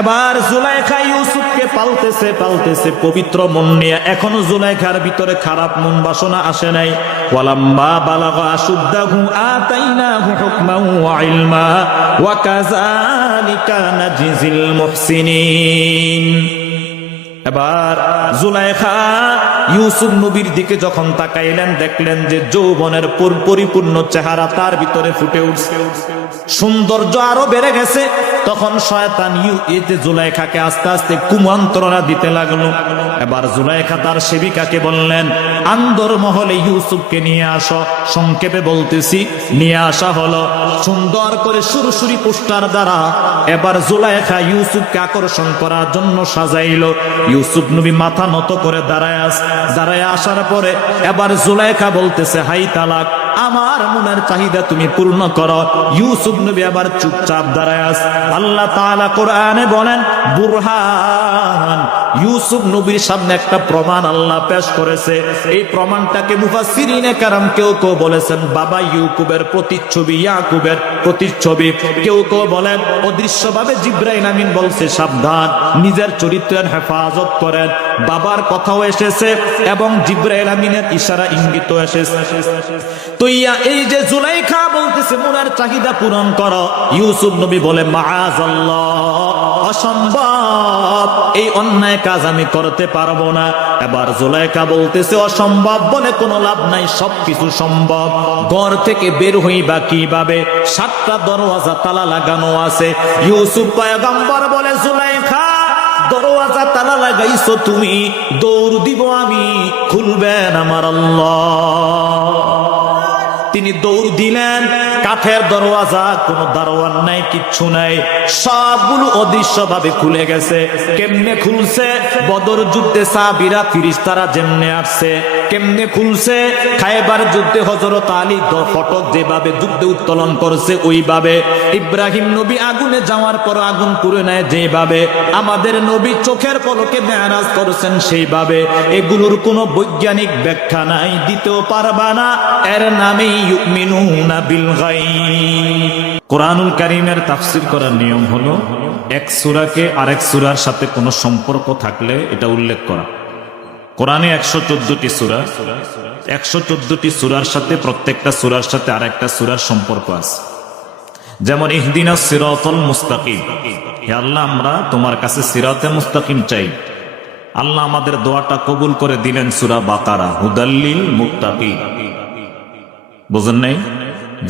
এবার জুলাইখা ইউসুফকে পালতেছে পালতেছে পবিত্র মন নিয়ে, এখনো জুলাইখার ভিতরে খারাপ মন বাসনা আসে নাই। ওয়ালাম্মা বালাগা আশুদ্দাহু আতাইনাহু হুকমান ওয়া ইলমা ওয়া কাযালিকা নাজিজিল মুহসিনিন। এবার জুলাইখা ইউসুফ নবীর দিকে যখন তাকাইলেন, দেখলেন যে যৌবনের পরিপূর্ণ চেহারা তার ভিতরে ফুটে উঠছে, সৌন্দর্য আরো বেড়ে গেছে। তখন শয়তান জুলাইখাকে আস্তে আস্তে কুমন্ত্রণা দিতে লাগলো। এবার জুলাইখা তার সেবিকাকে বললেন, আন্দর মহলে ইউসুফকে নিয়ে আসো। সংক্ষেপে বলতেছি, নিয়ে আসা হলো সুন্দর করে সুরসুরি পোস্টার দ্বারা। এবার জুলাইখা ইউসুফকে আকর্ষণ করার জন্য সাজাইলো। ইউসুফ নবী মাথা নত করে দাঁড়ায় আসার পরে এবার জুলাইখা বলতেছে, হাই তালাক, আমার মনের চাহিদা তুমি পূর্ণ করো। ইউসুফ নবী আবার চুপচাপ দাঁড়ায় আছে। আল্লাহ তাআলা কোরআনে বলেন, বুরহান, ইউসুফ নবীর সামনে একটা প্রমাণ আল্লাহ পেশ করেছে। এই প্রমাণটাকে মুফাসসিরিনে কেরাম কেউ বলেছেন বাবা ইয়াকুবের প্রতিচ্ছবি, ইয়াকুবের প্রতিচ্ছবি। কেউ বলেন অদৃশ্যভাবে জিবরাইল আমিন বলছে, সাবধান, নিজের চরিত্রের হেফাজত করেন। বাবার কথাও এসেছে এবং জিবরাইল আমিনের ইশারা ইঙ্গিত এসেছে। তো এই যে জুলাইখা বলতেছে মনের চাহিদা পূরণ করো, ইউসুফ নবী বলে, মাআযাল্লাহ, অসম্ভব, এই অন্যায় কাজ আমি করতে পারবো না। এবার জুলাইখা বলতেছে, অসম্ভব বলে কোনো লাভ নাই, সবকিছু সম্ভব। ঘর থেকে বের হইবা কিভাবে? 7টা দরওয়াজা তালা লাগানো আছে। ইউসুফ পয়গম্বর বলে, জুলাইখা, দরওয়াজা তালা লাগাইছো তুমি, দৌড় দিব আমি, খুলবেন আমার আল্লাহ। তিনি দৌড় দিলেন, কাঠের দরওয়াজা, কোনো দারোয়ান নাই, কিচ্ছু নাই, সবগুলো অদৃশ্য ভাবে খুলে গেছে। কেমনে খুলছে? বদর যুদ্ধে সাহাবীরা ফেরেশতারা যেমনে আসছে, কেমনে খুলছে? খায়বার যুদ্ধে হযরত আলী ফটক যেভাবে যুদ্ধে উত্তোলন করছে ওইভাবে, ইব্রাহিম নবী আগুনে যাওয়ার পর আগুন পুড়ে নেয় যেভাবে, আমাদের নবী চোখের পলকে মেরাজ করেছেন সেইভাবে। এগুলোর কোনো বৈজ্ঞানিক ব্যাখ্যা নাই, দিতেও পারবা না। এর নামেই ইউমিনুনা বিল গায়ব। কোরআনুল কারীমের তাফসীর করার নিয়ম হলো, এক সূরাকে আরেক সূরার সাথে কোনো সম্পর্ক থাকলে এটা উল্লেখ করা। কোরআনে 114টি সূরা, 114টি সূরার সাথে প্রত্যেকটা সূরার সাথে আরেকটা সূরার সম্পর্ক আছে। যেমন ইহদিনাস সিরাতাল মুস্তাকিম, হে আল্লাহ, আমরা তোমার কাছে সিরাতে মুস্তাকিম চাই। আল্লাহ আমাদের দোয়াটা কবুল করে দিলেন সূরা বাকারা, হুদাল্লিল মুত্তাকিন। বুঝেন নাই?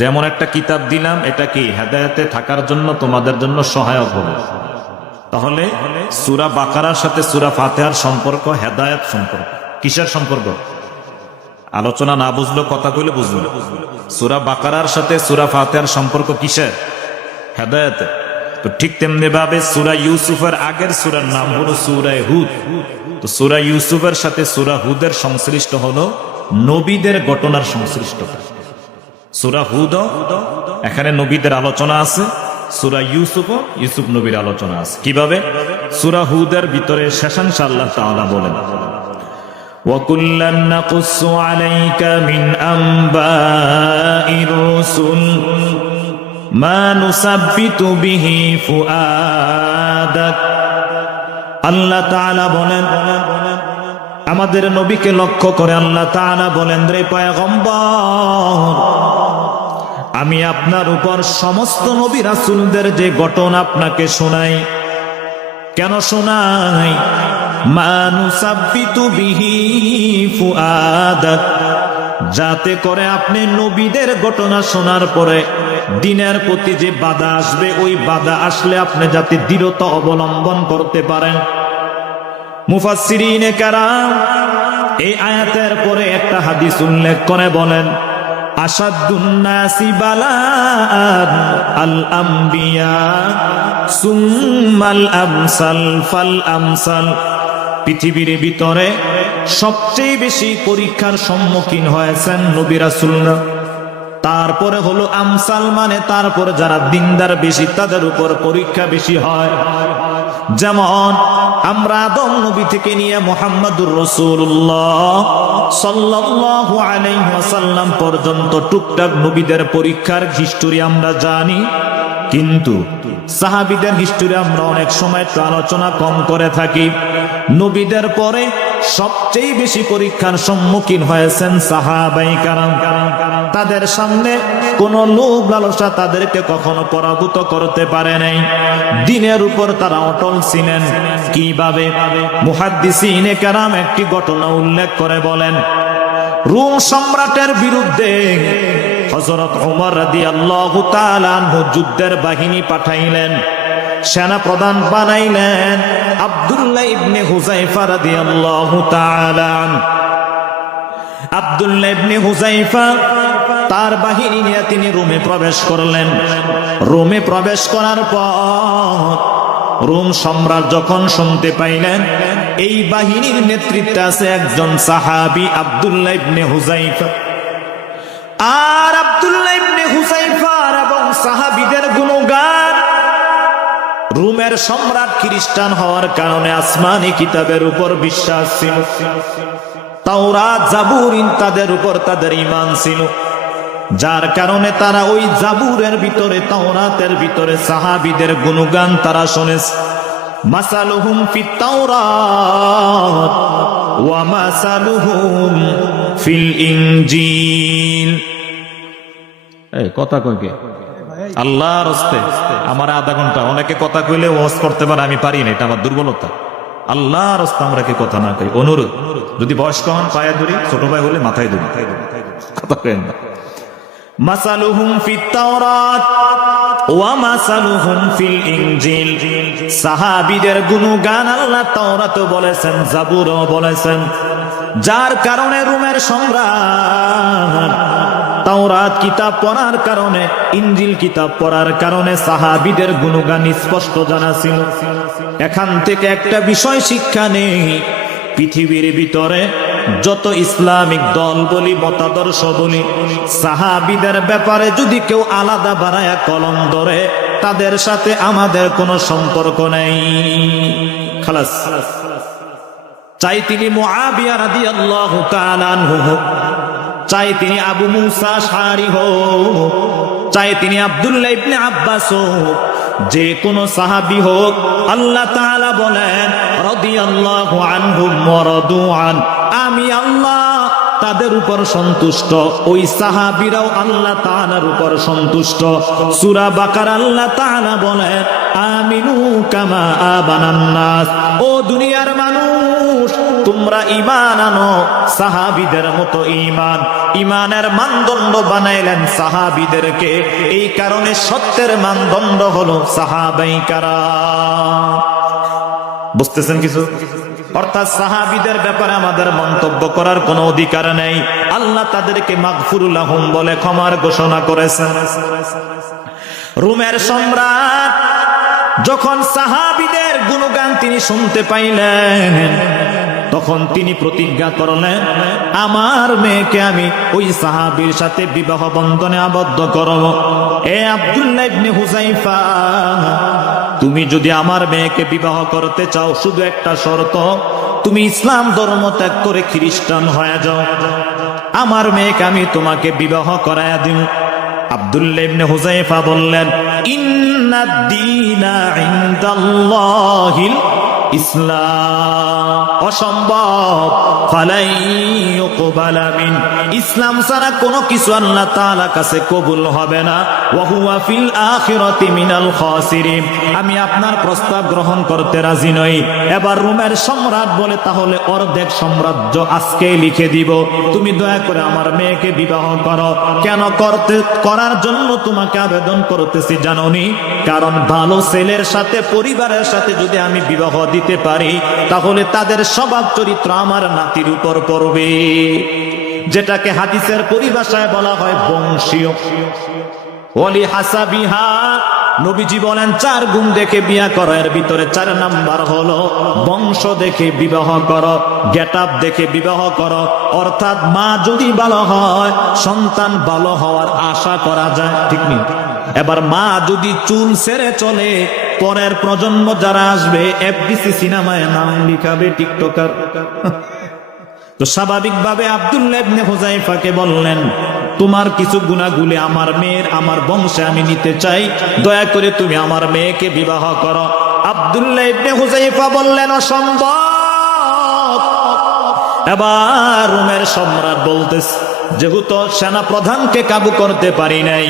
যেমন একটা কিতাব দিলাম, এটা কি হেদায়েতে থাকার জন্য তোমাদের জন্য সহায়ক হবে। তাহলে সূরা বাকারার সাথে সূরা ফাতিহার সম্পর্ক হেদায়েত সম্পর্ক। কিসের সম্পর্ক? আলোচনা না বুঝলো, কথা কইলে বুঝলো। সূরা বাকারার সাথে সূরা ফাতিহার সম্পর্ক কিসের? হেদায়েত। তো ঠিক তেমনি ভাবে সূরা ইউসুফের আগের সূরার নাম হলো সূরা হুদ। তো সূরা ইউসুফের সাথে সূরা হুদের সংশ্লিষ্ট হলো নবীদের ঘটনার সংশ্লিষ্টতা। সূরা হুদ, এখানে নবীদের আলোচনা আছে। সূরা ইউসুফও ইউসুফ নবীর আলোচনা আছে। কিভাবে? সূরা হুদের ভিতরে শেষাংশে আল্লাহ তাআলা বলেন, وَكُلًّا نَّقُصُّ عَلَيْكَ مِنْ أَنبَاءِ الرُّسُلِ مَا نُثَبِّتُ بِهِ فُؤَادَكَ। আল্লাহ তাআলা বলেন, আমাদের নবীকে লক্ষ্য করে আল্লাহ তাআলা বলেন, রে পয়গম্বর, আমি আপনার উপর সমস্ত নবী রাসূলদের যে ঘটনা আপনাকে শোনাই। কেন শোনাই? মা নুসাব্বিতু বিহি ফুআদাক, যাতে করে আপনি নবীদের ঘটনা শোনার পরে দ্বীনের প্রতি যে বাধা আসবে, ওই বাধা আসলে আপনি যাতে দৃঢ়তা অবলম্বন করতে পারেন। মুফাসসিরিনে কেরাম এই আয়াতের পরে একটা হাদিস উল্লেখ করে বলেন, আশাদ্দুন নাসি বালাআন আল আম্বিয়া সুম্মাল আমসাল ফাল আমসাল। পৃথিবীর ভিতরে সবচেয়ে বেশি পরীক্ষার সম্মুখীন হয়েছেন নবী রাসূলরা, তারপরে হলো আমসাল, মানে তারপরে যারা দিনদার বেশি তাদের উপর পরীক্ষা বেশি হয়। যেমন আমরা আদম নবী থেকে নিয়ে মুহাম্মদুর রাসূলুল্লাহ সাল্লাল্লাহু আলাইহি ওয়াসাল্লাম পর্যন্ত টুকটাক নবীদের পরীক্ষার হিস্টোরি আমরা জানি। কিন্তু সাহাবীদের হিস্ট্রি আমরা অনেক সময় তো আলোচনা কম করে থাকি। নবীদের পরে সবচেয়ে বেশি পরীক্ষার সম্মুখীন হয়েছেন সাহাবায়ে কেরাম। তাদের সামনে কোন লোভ লালসা তাদেরকে কখনো পরাভূত করতে পারে নাই। দ্বীনের উপর তারা অটল ছিলেন। কিভাবে? মুহাদ্দিসিনে কেরাম একটি ঘটনা উল্লেখ করে বলেন, রোম সম্রাটের বিরুদ্ধে হযরত ওমর রাদিয়াল্লাহু তাআলা আনহু যুদ্ধের বাহিনী পাঠাইলেন। সেনা প্রধান বানাইলেন আব্দুল্লাহ ইবনে হুযায়ফা রাদিয়াল্লাহু তাআলা। আব্দুল্লাহ ইবনে হুযায়ফা তার বাহিনী নিয়ে তিনি রোমে প্রবেশ করলেন। রোমে প্রবেশ করার পর রোম সম্রাট যখন শুনতে পাইলেন এই বাহিনীর নেতৃত্বে আছে একজন সাহাবী আব্দুল্লাহ ইবনে হুযায়ফা, আর আব্দুল্লাহ ইবনে হুযায়ফা এবং সাহাবীদের গুণগান, রোমের সম্রাট খ্রিস্টান হওয়ার কারণে আসমানি কিতাবের উপর বিশ্বাস ছিল, তাওরাত জাবুর তাদের উপর তাদের ঈমান ছিল, যার কারণে তারা ওই জাবুরের ভিতরে তাওরাতের ভিতরে সাহাবীদের গুণগান তারা শুনেছে। মাসালুহুম ফিত তাওরাত ওয়া মাসালুহুম ফিল ইনজিল। এই কথা কই কে? আল্লাহর রাস্তে আমার আধা ঘন্টা, অনেকে কথা কইলে ওয়াজ করতে পারে, আমি পারি না, এটা আমার দুর্বলতা। আল্লাহর রাস্তে আমরা কি কথা না কই। অনুরোধ, যদি বয়স্ক হন পায়ে ধরি, ছোট ভাই হলে মাথায় ধরি, কথা কইেন না। মাসালুহুম ফিত তাওরাত ওয়া মাসালুহুম ফিল ইনজিল। সাহাবীদের গুণগান আল্লাহ তাওরাতে বলেছেন, জাবুরও বলেছেন, যার কারণে রোমের সম্রাট তাওরাত কিতাব পড়ার কারণে, ইনজিল কিতাব পড়ার কারণে সাহাবীদের গুণগান স্পষ্ট জানা ছিল। এখান থেকে একটা বিষয় শিক্ষা নেই, পৃথিবীর ভিতরে যত ইসলামিক দল বলি, মতাদর্শ বলি, সাহাবীদের ব্যাপারে যদি কেউ আলাদা বাড়ায়া কলম ধরে, তাদের সাথে আমাদের কোনো সম্পর্ক নেই। খালাস। চাই তিনি মুআবিয়া রাদিয়াল্লাহু তাআলা আনহু হোক, চাই তিনি আবু মুসা আশআরী হোক, চাই তিনি আব্দুল্লাহ ইবনে আব্বাস হোক, যে কোন সাহাবী হোক, আল্লাহ তাআলা বলেন রাদিয়াল্লাহু আনহুম ওয়া রাদু আন, আমি আল্লাহ তাদের উপর সন্তুষ্ট, ওই সাহাবীরাও আল্লাহ তাআলার উপর সন্তুষ্ট। সূরা বাকারা আল্লাহ তাআলা বলেন আমিনু কামা আমানান নাস, ও দুনিয়ার মানুষ তোমরা ঈমান আনো সাহাবীদের মতো ঈমান। ঈমানের মানদণ্ড বানাইলেন সাহাবীদেরকে, এই কারণে সত্যের মানদণ্ড হলো সাহাবায়ে কেরাম। বুঝতেছেন কিছু? অর্থাৎ সাহাবীদের ব্যাপারে আমাদের মন্তব্য করার কোনো অধিকার নেই। আল্লাহ তাদেরকে মাগফুরুল লাহুম বলে ক্ষমার ঘোষণা করেছেন। রোমের সম্রাট যখন সাহাবীদের গুণগান তিনি শুনতে পাইলেন, তখন তিনি প্রতিজ্ঞা করলেন, আমার মেয়েকে আমি ওই সাহাবীর সাথে বিবাহ বন্ধনে আবদ্ধ করব। এ আব্দুল্লাহ ইবনে হুযায়ফা, তুমি যদি আমার মেয়েকে বিবাহ করতে চাও, শুধু একটা শর্ত, তুমি ইসলাম ধর্ম ত্যাগ করে খ্রিস্টান হয়ে যাও, আমার মেয়েকে আমি তোমাকে বিবাহ করায়া দিব। আব্দুল্লাহ ইবনে হুযায়ফা বললেন, ইন্নাদ দীনা ইনদাল্লাহিল ইসলাম, অসম্ভব, ফালাই ইউকবালা মিন, ইসলাম ছাড়া কোনো কিছু আল্লাহ তাআলার কাছে কবুল হবে না। ওয়া হুয়া ফিল আখিরাতি মিনাল খাসিরিন, আমি আপনার প্রস্তাব গ্রহণ করতে রাজি নই। এবার রোমের সম্রাট বলে, তাহলে অর্ধেক সাম্রাজ্য আজকে লিখে দিব, তুমি দয়া করে আমার মেয়েকে বিবাহ করো। কেন করার জন্য তোমাকে আবেদন করতেছি জানোনি? কারণ ভালো ছেলের সাথে, পরিবারের সাথে যদি আমি বিবাহ দিতে পারি, তাহলে তাদের স্বভাব চরিত্র আমার নাতির উপর পড়বে, যেটাকে হাদিসের পরিভাষায় বলা হয় বংশীয়। ওয়ালি হাসাবিহা, নবীজি বলেন 4 গুণ দেখে বিয়া করো, এর ভিতরে 4 নাম্বার হলো বংশ দেখে বিবাহ করো, গেটআপ দেখে বিবাহ করো। অর্থাৎ মা যদি ভালো হয়, সন্তান ভালো হওয়ার আশা করা যায়, ঠিক নেই? এবার মা যদি চুল ছেড়ে চলে, পরের প্রজন্ম যারা আসবে এফডিসি সিনেমায় নাম লিখাবে টিকটকার। তো স্বাভাবিকভাবে আব্দুল্লাহ ইবনে হুযায়ফাকে বললেন, তোমার কিছু গুণাগুলি আমার মেয়ের, আমার বংশে আমি নিতে চাই, দয়া করে তুমি আমার মেয়েকে বিবাহ করো। আব্দুল্লাহ ইবনে হুযায়ফা বললেন, অসম্ভব। এবার রোমের সম্রাট বলতেছে, যেহেতু সেনা প্রধানকে কাবু করতে পারি নাই,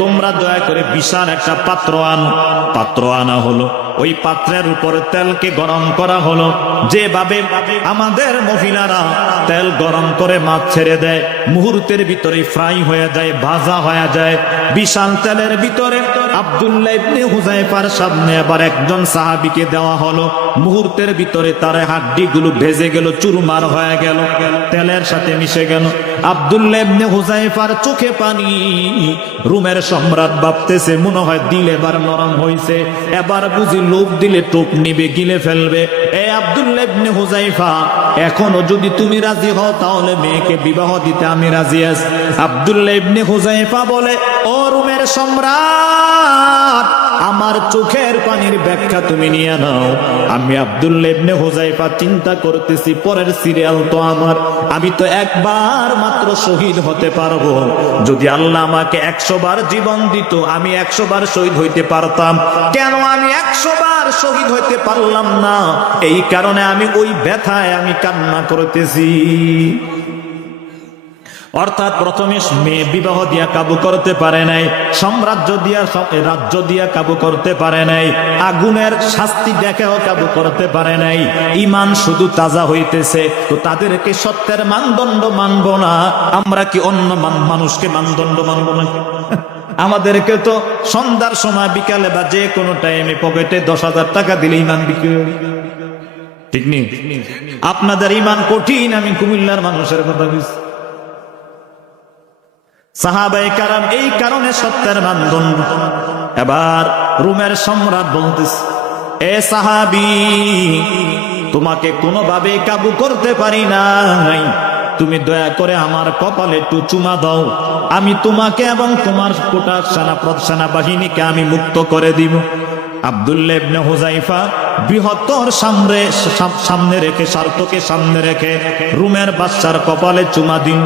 তোমরা দয়া করে বিশাল একটা পাত্র আনো। পাত্র আনা হলো, ওই পাত্রের উপরে তেলকে গরম করা হলো, যেভাবে আমাদের মহিলারা তেল গরম করে মাছ ছেড়ে দেয়, মুহূর্তের ভিতরে ফ্রাই হয়ে যায়, ভাজা হয়ে যায়। বিশাল তেলের ভিতরে আব্দুল্লাহ ইবনে হুযায়ফার সামনে আবার একজন সাহাবীকে দেওয়া হলো, মুহূর্তের ভিতরে তার হাড্ডিগুলো ভেজে গেল, চুরমার হয়ে গেল, তেলের সাথে মিশে গেল। আব্দুল্লাহ ইবনে হুযায়ফার চোখে পানি। রোমের সম্রাট ভাবতেছে মনে হয় দিল এবার নরম হইছে, এবার বুঝি লোভ দিলে টোপ নিবে, গিলে ফেলবে। এ আব্দুল্লাহ ইবনে হুযায়ফা, এখনো যদি তুমি রাজি হও তাহলে মেয়েকে বিবাহ দিতে আমি রাজি আছি। আব্দুল্লাহ ইবনে হুযায়ফা বলে, ও রোমের সম্রাট, আমার চোখের পানির ব্যাখ্যা তুমি নিয়ে নাও। আমি আব্দুল্লাহ ইবনে হুযায়ফা চিন্তা করতেছি, পরের সিরিয়াল তো আমার, আমি তো একবার মাত্র শহীদ হতে পারবো। যদি আল্লাহ আমাকে 100 বার জীবন দিত, আমি 100 বার শহীদ হইতে পারতাম। কেন আমি 100 বার শহীদ হইতে পারলাম না? এই কারণে আমি ওই ব্যথায় আমি কান্না করতেছি। অর্থাৎ প্রথমে মেয়ে বিবাহ দিয়া কাবু করতে পারে নাই, সাম্রাজ্য দিয়া রাজ্য দিয়া কাবু করতে পারে নাই, আগুনের শাস্তি দেখেও কাবু করতে পারে নাই। ঈমান শুধু তাজা হইতেছে, তো তাদেরকে সত্যের মানদণ্ড মানব না, আমরা কি অন্য মানুষকে মানদণ্ড মানব না? আমাদেরকে তো সন্ধ্যার সময়, বিকালে বা যে কোনো টাইমে পকেটে 10,000 টাকা দিলে ঈমান বিক্রি হয়, ঠিক নেই? আপনাদের ঈমান কঠিন, আমি কুমিল্লার মানুষের কথা বলছি। সাহাবায়ে কেরাম এই কারণে সত্যের মানদণ্ড। এবার রোমের সম্রাট বলতেছে, এ সাহাবী, তোমাকে কোনোভাবে কাবু করতে পারি নাই, তুমি দয়া করে আমার কপালে একটু চুমা দাও, আমি তোমাকে এবং তোমার গোটা সেনাবাহিনীকে আমি মুক্ত করে দিব। আব্দুল্লাহ ইবনে হুযায়ফা বৃহত্তর সামনে রেখে, স্বার্থকে সামনে রেখে রোমের বাদশার কপালে চুমা দিন।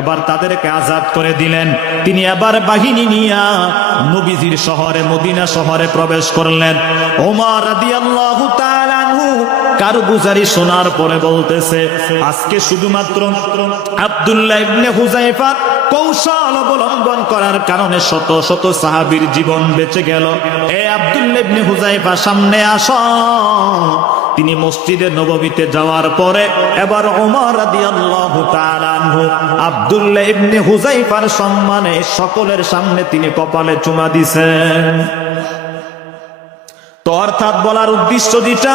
এবার তাদেরকে আজাদ করে দিলেন। তিনি এবার বাহিনী নিয়ে নবীজির শহরে, মদিনা শহরে প্রবেশ করলেন। ওমর রাদিয়াল্লাহু তাআলা আনহু কারগুজারি শোনার পরে বলতেছে, আজকে শুধুমাত্র আব্দুল্লাহ ইবনে হুযায়ফা কৌশল অবলম্বন করার কারণে শত শত সাহাবীর জীবন বেঁচে গেল। এ আব্দুল্লাহ ইবনে হুযায়ফা, সামনে আসো। তিনি মসজিদে নববীতে যাওয়ার পরে এবার ওমর রাদিয়াল্লাহু তাআলা আনহু আব্দুল্লাহ ইবনে হুযায়ফার সম্মানে সকলের সামনে তিনি কপালে চুমা দিয়েছেন। তো অর্থাৎ বলার উদ্দেশ্য যেটা,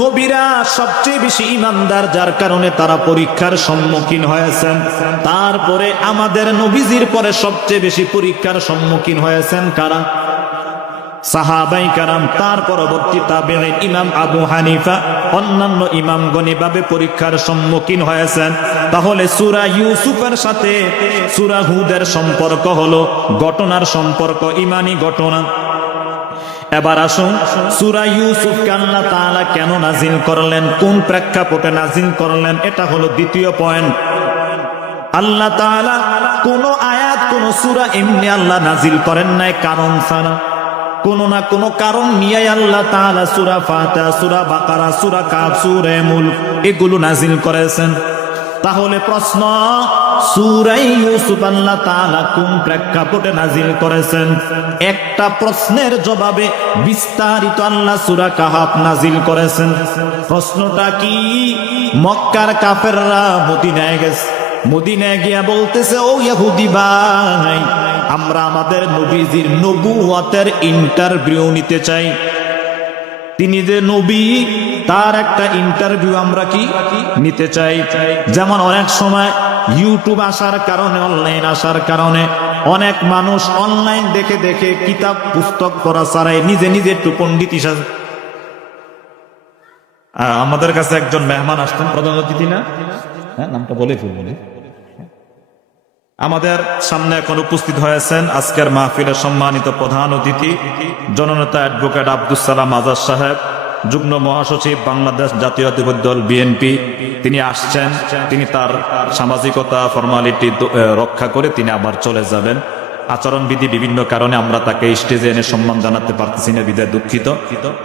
নবীরা সবচেয়ে বেশি ঈমানদার, যার কারণে তারা পরীক্ষার সম্মুখীন হয়েছেন। তারপরে আমাদের নবীজির পরে সবচেয়ে বেশি পরীক্ষার সম্মুখীন হয়েছেন কারা? সাহাবায়ে কেরাম। তার পরবর্তী তাবেঈন, ইমাম আবু হানিফা, অন্যান্য ইমামগণ এভাবে পরীক্ষার সম্মুখীন হয়েছেন। তাহলে সূরা ইউসুফের সাথে সূরা হুদের সম্পর্ক হলো ঘটনার সম্পর্ক, ঈমানি ঘটনা। এবার আসুন, সূরা ইউসুফকে আল্লাহ তাআলা কেন নাজিল করলেন, কোন প্রেক্ষাপটে নাজিল করলেন, এটা হলো দ্বিতীয় পয়েন্ট। আল্লাহ তাআলা কোন আয়াত, কোন সূরা এমনি আল্লাহ নাজিল করেন নাই কারণ ছাড়া। কোন না কোন কারণ নিয়ে আল্লাহ তাআলা সূরা ফাতিহা, সূরা বাকারা, সূরা কাহফ, সূরা মুলক এগুলো নাজিল করেছেন। তাহলে প্রশ্ন, সূরা ইউসুফ আল্লাহ তাআলা কোন প্রেক্ষাপটে নাজিল করেছেন? একটা প্রশ্নের জবাবে বিস্তারিত আল্লাহ সূরা কাহফ নাজিল করেছেন। প্রশ্নটা কি? মক্কার কাফেররা মদিনায় গেছে, মদিনায় গিয়া বলতেছে, ও ইহুদি ভাই, আমরা আমাদের নবীজির নবুয়তের ইন্টারভিউ নিতে চাই। তিনি যে নবী, তার একটা ইন্টারভিউ আমরা কি নিতে চাই। যেমন অনেক সময় ইউটিউব আসার কারণে, অনলাইন আসার কারণে অনেক মানুষ অনলাইন দেখে দেখে কিতাব পুস্তক পড়া ছাড়াই নিজে নিজে একটু পণ্ডিত হিসাবে। আমাদের কাছে একজন মেহমান আসতেন, প্রধান অতিথি না, হ্যাঁ নামটা বলে ফেলবো। আমাদের সামনে এখন উপস্থিত হয়েছেন আজকের মাহফিলের সম্মানিত প্রধান অতিথি, জননেতা অ্যাডভোকেট আব্দুস সালাম আজাদ সাহেব। যুগ্ম মহাসচিব বাংলাদেশ জাতীয়তাবাদী দল বিএনপি, তিনি আসছেন। তিনি তার সামাজিকতা ফরমালিটি রক্ষা করে তিনি আবার চলে যাবেন। আচরণবিধি বিভিন্ন কারণে আমরা তাকে স্টেজে এনে সম্মান জানাতে পারতেছি না, বিদায় দুঃখিত।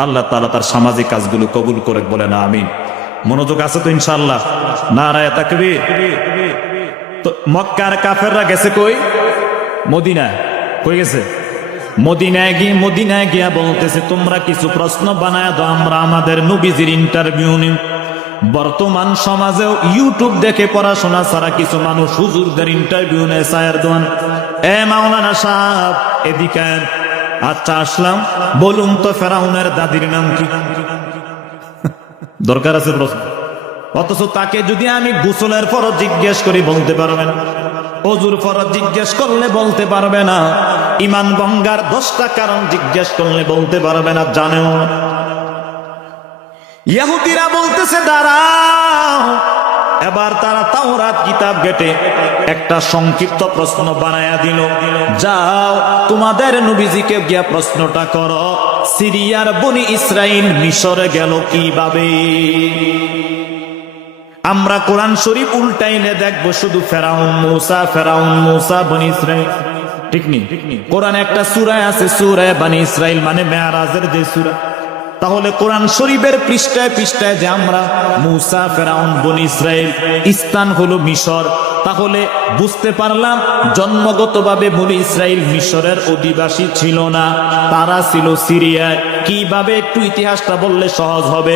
আল্লাহ তাআলা তার সামাজিক কাজগুলো কবুল করে বলে না আমিন। মনোযোগ আছে তো ইনশাআল্লাহ? নারায়ে তাকবীর। তো মক্কার কাফেররা গেছে কই? মদিনায়। কই গেছে? মদিনায় গিয়া বলতেছে তোমরা কিছু প্রশ্ন বানায় দাও, আমরা আমাদের নবীজির ইন্টারভিউ নিব। বর্তমান সমাজেও ইউটিউব দেখে পড়াশোনা ছাড়া কিছু মানুষ হুজুরদের ইন্টারভিউ নেয় চায়ের দোয়ান। এ মাওলানা সাহেব এদিকে। আচ্ছা আসলাম, বলুন তো ফেরাউনের দাদির নাম কি? দরকার আছে প্রশ্ন। অথচ তাকে যদি আমি গোসলের ফরজ জিজ্ঞেস করি বলতে পারবে না, অজুর ফরজ জিজ্ঞেস করলে বলতে পারবে না, ইমান ভঙ্গার 10টা কারণ জিজ্ঞেস করলে বলতে পারবে না, জানেও না। ইহুদিরা বলতেছে দাঁড়াও। এবার তারা তাওরাত কিতাব ঘেটে একটা সংক্ষিপ্ত প্রশ্ন বানায়া দিল, যাও তোমাদের নবীজিকে গিয়া প্রশ্নটা করো, সিরিয়ার বনি ইসরাইল মিশরে গেল কিভাবে? আমরা কোরআন শরীফ উল্টাইলে দেখবো শুধু ফেরাউন মুসা বনি ইসরাইল। ঠিক নেই? কোরআনে একটা সূরা আছে, সূরা বনি ইসরাইল, মানে মেরাজের যে সূরা। তাহলে কোরআন শরীফের পৃষ্ঠায় পৃষ্ঠায় যে আমরা মুসা ফেরাউন বনি ইসরাইল, স্থান হলো মিশর, তাহলে বুঝতে পারলাম জন্মগতভাবে বনি ইসরাইল মিশরের অধিবাসী ছিল না, তারা ছিল সিরিয়ায়। কিভাবে? একটু ইতিহাসটা বললে সহজ হবে।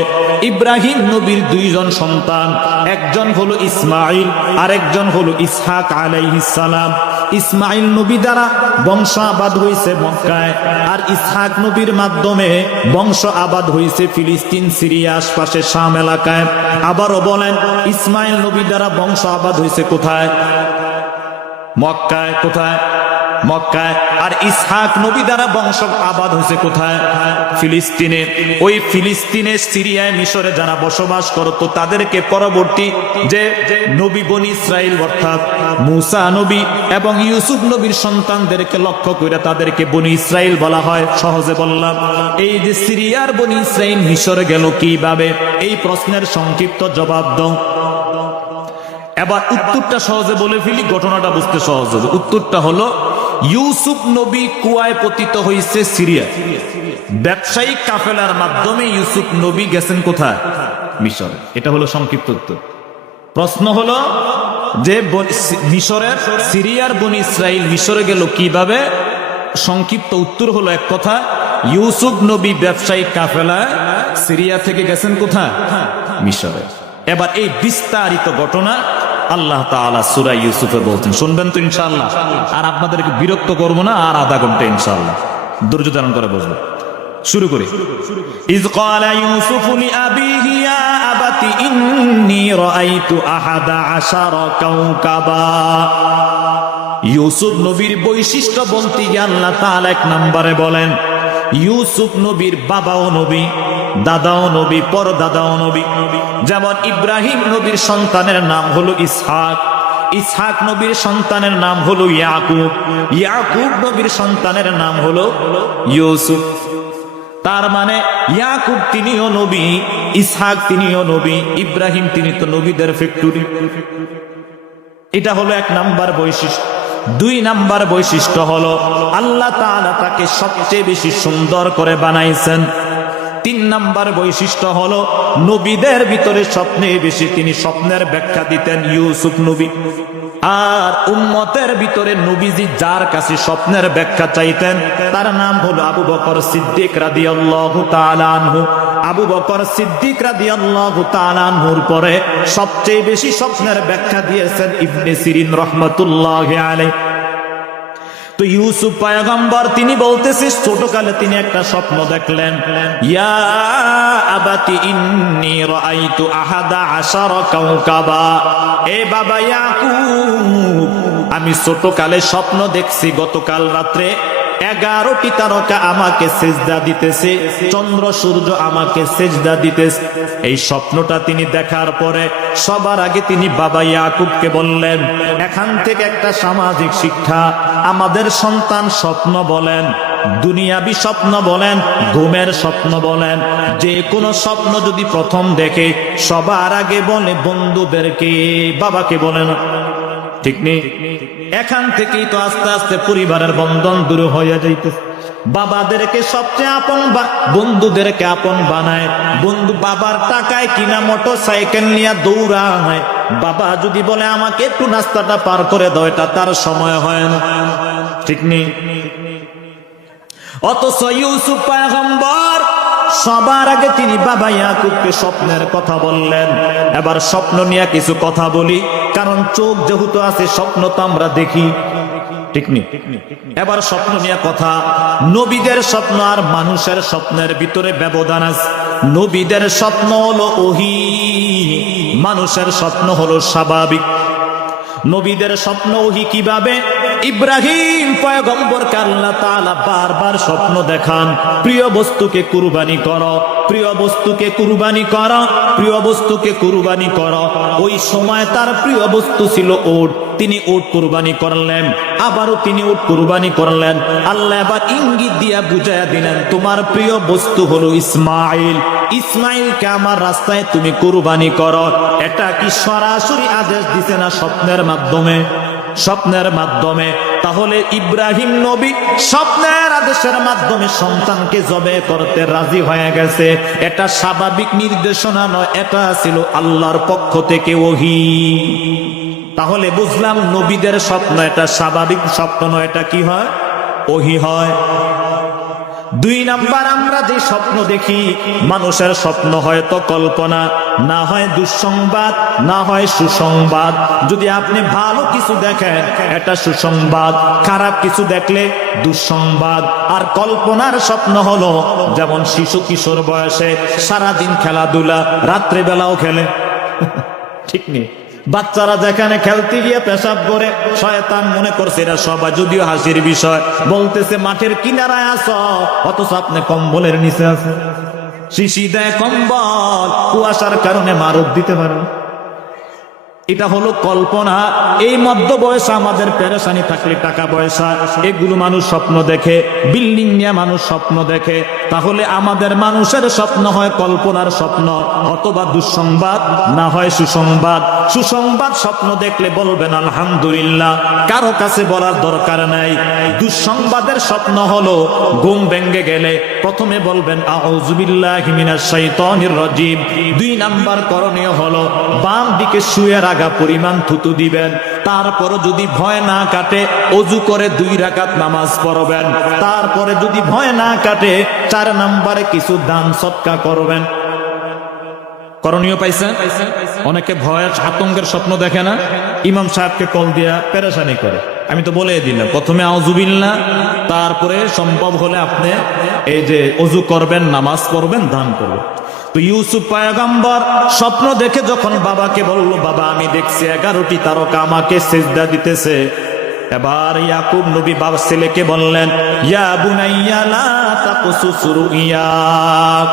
ইব্রাহিম নবীর 2 জন সন্তান, একজন হলো ইসমাইল আর একজন হলো ইসহাক আলাইহিস সালাম। ইসমাইল নবী দ্বারা বংশ আবাদ হয়েছে মক্কায়, আর ইসহাক নবীর মাধ্যমে বংশ আবাদ হয়েছে ফিলিস্তিন, সিরিয়া, আশপাশে শাম এলাকায়। আবারও বলেন, ইসমাইল নবী দ্বারা বংশ আবাদ হয়েছে কোথায়? মক্কায়। কোথায়? মক্কায়। আর ইসহাক নবী দ্বারা বংশ আবাদ হয়েছে কোথায়? ফিলিস্তিনে। ওই ফিলিস্তিনে, সিরিয়ায়, মিশরে যারা বসবাস করত তাদেরকে পরবর্তী যে নবী বনি ইসরাইল অর্থাৎ মুসা নবী এবং ইউসুফ নবীর সন্তানদেরকে লক্ষ্য করে তাদেরকে বনি ইসরাইল বলা হয়। সহজে বললাম, এই যে সিরিয়ার বনি ইসরাইল মিশরে গেল কিভাবে, এই প্রশ্নের সংক্ষিপ্ত জবাব দাও। এবার উত্তরটা সহজে বলে ফেলি, ঘটনাটা বুঝতে সহজ হবে। উত্তরটা হলো, ইউসুফ নবী কুয়ায় পতিত হয়েছে সিরিয়া। ব্যবসায়িক কাফেলার মাধ্যমে ইউসুফ নবী গেছেন কোথায়? মিশরে। এটা হলো সংক্ষিপ্ত উত্তর। প্রশ্ন হলো যে মিশরের সিরিয়ার বনি ইসরাইল মিশরে গেল কিভাবে? সংক্ষিপ্ত উত্তর হলো এক কথা, ইউসুফ নবী ব্যবসায়িক কাফেলায় সিরিয়া থেকে গেছেন কোথায়? মিশরে। এবার এই বিস্তারিত ঘটনা আল্লাহ তাআলা সূরা ইউসুফে বলছেন, শুনবেন তো ইনশাআল্লাহ। আর আপনাদেরকে বিরক্ত করব না, আর আধা ঘন্টা ইনশাআল্লাহ ধৈর্য ধারণ করে বসবো। শুরু করি। ইয ক্বালা ইউসুফু লিআবিহি ইয়া আবাতি ইন্নী রাআইতু আহাদা আশারা কাওকাবা। ইউসুফ নবীর বৈশিষ্ট্য বলতে গিয়ে আল্লাহ তাআলা 1 নম্বরে বলেন, ইউসুফ নবীর বাবাও নবী, দাদাও নবী, পরদাদাও নবী। যেমন ইব্রাহিম নবীর সন্তানের নাম হলো ইসহাক, ইসহাক নবীর সন্তানের নাম হলো ইয়াকুব, ইয়াকুব নবীর সন্তানের নাম হলো ইউসুফ। তার মানে ইয়াকুব তিনিও নবী, ইসহাক তিনিও নবী, ইব্রাহিম তিনি তো নবীদের ফ্যাক্টরি। এটা হলো 1 নাম্বার বৈশিষ্ট্য। 2 নাম্বার বৈশিষ্ট্য হলো আল্লাহ তাআলা তাকে সবচেয়ে বেশি সুন্দর করে বানাইছেন। 3 নাম্বার বৈশিষ্ট্য হলো নবীদের ভিতরে সবচেয়ে বেশি তিনি স্বপ্নের ব্যাখ্যা দিতেন ইউসুফ নবী। আর উম্মতের ভিতরে নবীজি যার কাছে স্বপ্নের ব্যাখ্যা চাইতেন তার নাম হলো আবু বকর সিদ্দিক রাদিয়াল্লাহু তাআলা আনহু। আবু বকর সিদ্দিক রাদিয়াল্লাহু তাআলা আনহুর পরে সবচেয়ে বেশি স্বপ্নের ব্যাখ্যা দিয়েছেন ইবনে সিরিন রাহমাতুল্লাহি আলাইহি। তো ইউসুফ পয়গম্বর তিনি বলতেছে, ছোটকালে তিনি একটা স্বপ্ন দেখলেন, ইয়া আবাতি ইন্নী রাআইতু আহাদা আশারা কাওকাবা। এ বাবা ইয়াকুব, আমি ছোটকালে স্বপ্ন দেখছি গতকাল রাত্রে 11টি তারকা আমাকে সেজদা দিতেছে, চন্দ্র সূর্য আমাকে সেজদা দিতেছে। এই স্বপ্নটা তিনি দেখার পরে সবার আগে তিনি বাবা ইয়াকুবকে বললেন, এখান থেকে একটা সামাজিক শিক্ষা, আমাদের সন্তান স্বপ্ন বলেন দুনিয়াবি স্বপ্ন বলেন, ঘুমের স্বপ্ন বলেন, যে কোনো স্বপ্ন যদি প্রথম দেখে সবার আগে বলে বন্ধুদেরকে, বাবাকে বলে না। ঠিক নেই? এখান থেকেই তো আস্তে আস্তে পরিবারের বন্ধন দূর হয়ে যাইতেছে। বাবাদেরকে সবচেয়ে আপন, বন্ধুদেরকে আপন বানায়। বন্ধু বাবার টাকায় কিনা মোটর সাইকেল নিয়ে দৌড়ায়, বাবা যদি বলে আমাকে একটু রাস্তাটা পার করে দাও, এটা তার সময় হয় না। ঠিক নেই? অথচ ইউসুফ পয়গম্বর সবার আগে তিনি বাবা ইয়াকুবকে স্বপ্নের কথা বললেন। এবার স্বপ্ন নিয়ে কিছু কথা বলি, কারণ চোখ যেহেতু আছে স্বপ্ন তো আমরা দেখি। ঠিক নেই? এবার স্বপ্ন নিয়ে কথা। নবীদের স্বপ্ন আর মানুষের স্বপ্নের ভিতরে ব্যবধান আছে। নবীদের স্বপ্ন হলো ওহী, মানুষের স্বপ্ন হলো স্বাভাবিক। নবীদের স্বপ্ন ওহী কিভাবে? ইব্রাহিম পয়গম্বরকে আল্লাহ তাআলা বারবার স্বপ্ন দেখান, প্রিয় বস্তুকে কুরবানি করো, প্রিয় বস্তুকে কুরবানি করো, প্রিয় বস্তুকে কুরবানি করো। ওই সময় তার প্রিয় বস্তু ছিল উট, তিনি উট কুরবানি করলেন। আবারও তিনি উট কুরবানি করলেন। আল্লাহ এবার ইঙ্গিত দিয়া বুঝাইয়া দিলেন, তোমার প্রিয় বস্তু হলো ইসমাইল, ইসমাইলকে আমার রাস্তায় তুমি কুরবানি করো। এটা কি সরাসরি আদেশ দিছে না স্বপ্নের মাধ্যমে? স্বপ্নের মাধ্যমে। তাহলে ইব্রাহিম নবী স্বপ্নের আদেশের মাধ্যমে সন্তানকে জবে করতে রাজি হয়ে গেছে। এটা স্বাভাবিক নির্দেশনা নয়, এটা ছিল আল্লাহর পক্ষ থেকে ওহী। তাহলে বুঝলাম নবীদের স্বপ্ন এটা স্বাভাবিক স্বপ্ন নয়, এটা কি হয়? ওহী হয়। দুই নাম্বার, আমরা যে স্বপ্ন দেখি মানুষের স্বপ্ন হয়তো কল্পনা, না হয় দুঃসংবাদ, না হয় সুসংবাদ। যদি আপনি ভালো কিছু দেখেন এটা সুসংবাদ, খারাপ কিছু দেখলে দুঃসংবাদ। আর কল্পনার স্বপ্ন হলো যেমন শিশু কিশোর বয়সে সারাদিন খেলাধুলা, রাত্রেবেলাও খেলে। ঠিক নেই? বাচ্চারা যেখানে খেলতে গিয়ে পেশাব করে, শয়তান মনে করছে এরা সবাই, যদিও হাসির বিষয়, বলতেছে মাঠের কিনারায় আছো, অথচ আপনি কম্বলের নিচে আছে। শিশি দেয় কম্বল, কুয়াশার কারণে মারদ দিতে পারে। এটা হলো কল্পনা। এই মধ্য বয়সে আমাদের পেরেশানি থাকলে টাকা পয়সা, এগুলো মানুষ স্বপ্ন দেখে, বিল্ডিং নিয়ে মানুষ স্বপ্ন দেখে। তাহলে আমাদের মানুষের স্বপ্ন হয় কল্পনার স্বপ্ন, অথবা দুঃসংবাদ, না হয় সুসংবাদ। সুসংবাদ স্বপ্ন দেখলে বলবেন আলহামদুলিল্লাহ, কারো কাছে বলার দরকার নাই। দুঃসংবাদের স্বপ্ন হলো ঘুম ভেঙে গেলে প্রথমে বলবেন আউযু বিল্লাহি মিনাশ শাইতানির রাজিম। দুই নাম্বার করণীয় হলো বাম দিকে শুয়ে আগা পরিমাণ থুতু দিবেন। তারপরে যদি ভয় না কাটে ওযু করে 2 রাকাত নামাজ পড়বেন। তারপরে যদি ভয় না কাটে 4 নম্বরে কিছু দান সদকা করবেন। করণীয় পাইছেন? অনেকে ভয়ের আতঙ্কের স্বপ্ন দেখে না, ইমাম সাহেবকে কল দিয়া পেরেশানি করে। আমি তো বলে দিলাম প্রথমে আউযুবিল্লাহ, তারপরে সম্ভব হলে আপনি এই যে ওযু করবেন, নামাজ পড়বেন, দান করবেন। তো ইউসুফ পয়গম্বর স্বপ্ন দেখে যখন বাবাকে বলল, বাবা আমি দেখছি 11টি তারকা আমাকে সিজদা দিতেছে। এবার ইয়াকুব নবী বাবা ছেলেকে বললেন, ইয়া বুনাইয়া লা তাকসুস রুইয়াক,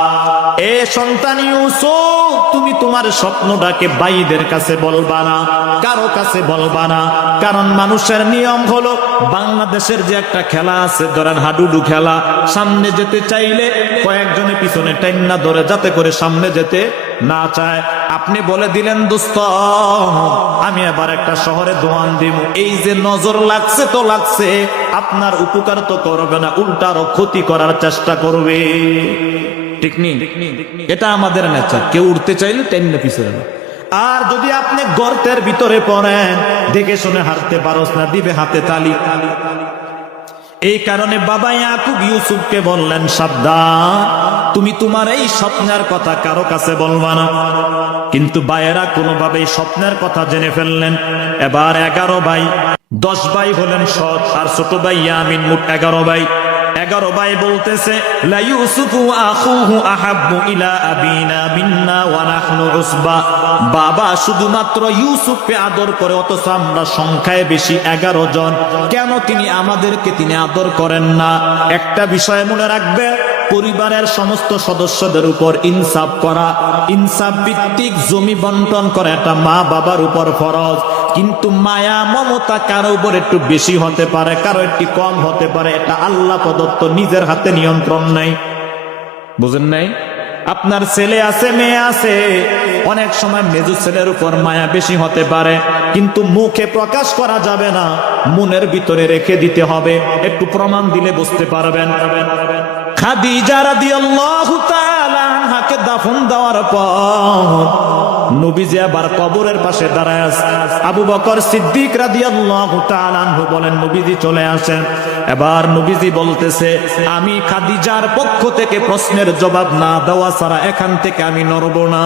এ সন্তান ইউসুফ তুমি তোমার স্বপ্নটাকে ভাইদের কাছে বলবা না, কারো কাছে বলবা না। কারণ মানুষের নিয়ম হলো, বাংলাদেশের যে একটা খেলা আছে, ধরেন হাডুডু খেলা, সামনে যেতে চাইলে কয়েকজনের পিছনে টাইনা ধরে যাতে করে সামনে যেতে না চায়। আপনি বলে দিলেন দোস্ত আমি এবার একটা শহরে দোয়ান দিব, এই যে নজর লাগছে তো লাগছে, আপনার উপকার তো করবে না, উল্টা আরো ক্ষতি করার চেষ্টা করবে। ঠিক নেই? এটা আমাদের নেচার। কেউ উঠতে চাইলে টাইনা পিছনে না। আর যদি আপনি গর্তের ভিতরে পড়েন, দেখে শুনে হারতে পারস না, দিবে হাতে তালি। এই কারণে বাবা ইয়াকুব ইউসুফকে বললেন, সাবধান, তুমি তোমার এই স্বপ্নের কথা কারো কাছে বলবা না। কিন্তু ভাইয়েরা কোনোভাবেই স্বপ্নের কথা জেনে ফেললেন। এবার 11 ভাই, 10 ভাই হলেন সৎ, আর ছোট ভাই ইয়ামিন, মোট 11 ভাই। 11 ভাই বলতেছে, লা ইউসুফু আখুহু আহাব্বু ইলা আবিনা মিন্না ওয়া নাহনু উসবা। বাবা শুধুমাত্র ইউসুফকে আদর করে, অথচ আমরা সংখ্যায় বেশি 11 জন, কেন তিনি আমাদেরকে তিনি আদর করেন না? একটা বিষয় মনে রাখবে, পরিবারের সমস্ত সদস্যদের উপর ইনসাফ করা, ইনসাফ ভিত্তিক জমি বন্টন করা এটা মা বাবার উপর ফরজ। কিন্তু মায়া মমতা কারো উপর একটু বেশি হতে পারে, কারো একটু কম হতে পারে, এটা আল্লাহ প্রদত্ত, নিজের হাতে নিয়ন্ত্রণ নাই। বুঝেন নাই? আপনার ছেলে আছে, মেয়ে আছে, অনেক সময় মেজু ছেলের উপর মায়া বেশি হতে পারে, কিন্তু মুখে প্রকাশ করা যাবে না, মনের ভিতরে রেখে দিতে হবে। একটু প্রমাণ দিলে বুঝতে পারবেন। খাদিজা রাদিয়াল্লাহু তাআলা আনহাকে দাফন দেওয়ার পর নবীজি আবার কবরের পাশে দাঁড়ায় আছে। আবু বকর সিদ্দিক রাদিয়াল্লাহু তাআলা আনহু বলেন, নবীজি চলে আসেন। এবার নবীজি বলতেছে, আমি খাদিজার পক্ষ থেকে প্রশ্নের জবাব না দেওয়া ছাড়া এখান থেকে আমি নড়ব না।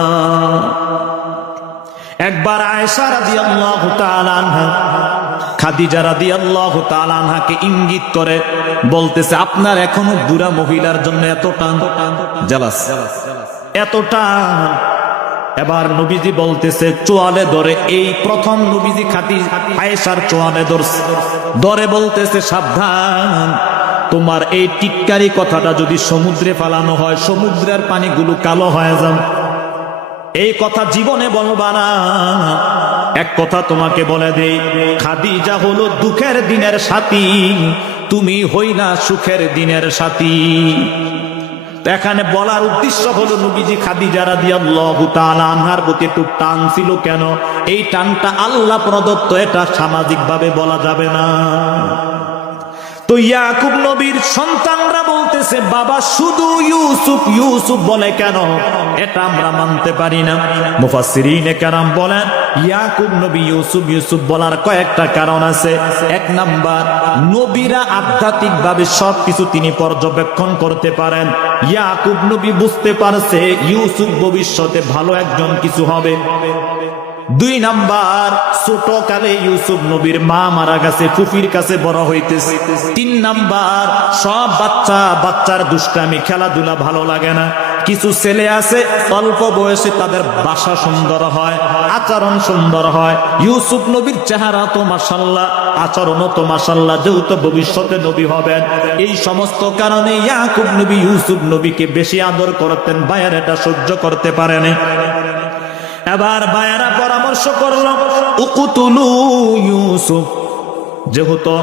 একবার আয়েশা রাদিয়াল্লাহু তাআলা আনহা খাদিজা রাদিয়াল্লাহু তাআলা আনহাকে ইঙ্গিত করে বলতেছে, আপনার এখনো বুড়া মহিলার জন্য এত টান, জেলাস, এত টান। এবার নবীজি বলতেছে, চোয়ালে ধরে, এই প্রথম নবীজি আয়েশার চোয়ালে ধরে বলতেছে, সাবধান, তোমার এই টিটকারি কথাটা যদি সমুদ্রে ফেলানো হয়, সমুদ্রের পানিগুলো কালো হয়ে যাবে। এই কথা জীবনে বলবা না। এক কথা তোমাকে বলে দেই, খাদিজা হলো দুঃখের দিনের সাথী, তুমি হইলা সুখের দিনের সাথী। এখানে বলার উদ্দেশ্য হলো, নবীজি খাদিজা রাদিয়াল্লাহু তাআলা আনহার প্রতি একটু টান ছিল। কেন? এই টানটা আল্লাহ প্রদত্ত, এটা সামাজিক ভাবে বলা যাবে না। তো ইয়াকুব নবীর সন্তানরা বলতেছে, বাবা শুধু ইউসুফ ইউসুফ বলে কেন? এটা আমরা মানতে পারি না। মুফাসসিরিনে কেরাম বলেন, ইয়াকুব নবী ইউসুফ ইউসুফ বলার কয়েকটা কারণ আছে। এক নাম্বার, নবীরা আধ্যাত্মিক ভাবে সবকিছু তিনি পর্যবেক্ষণ করতে পারেন। ইয়াকুব নবী বুঝতে পারছে ইউসুফ ভবিষ্যতে ভালো একজন কিছু হবে। দুই নাম্বার, ছোট কালে ইউসুফ নবীর মা মারা গেছে, ফুফির কাছে বড় হইতেছে। তিন নাম্বার, সব বাচ্চার দুষ্টামি খেলাধুলা ভালো লাগে না। কিছু ছেলে আছে অল্প বয়সে তাদের বাসা সুন্দর হয়, আচরণ সুন্দর হয়। ইউসুফ নবীর চেহারা তো মাশাআল্লাহ, আচরণও তো মাশাআল্লাহ, যেহেতু ভবিষ্যতে নবী হবেন। এই সমস্ত কারণে ইয়াকুব নবী ইউসুফ নবীকে বেশি আদর করতেন। ভাইয়ের এটা সহ্য করতে পারেনি। এবার ভাইয়েরা পরামর্শ করলো, উকতুলু ইউসুফ, যেহেতু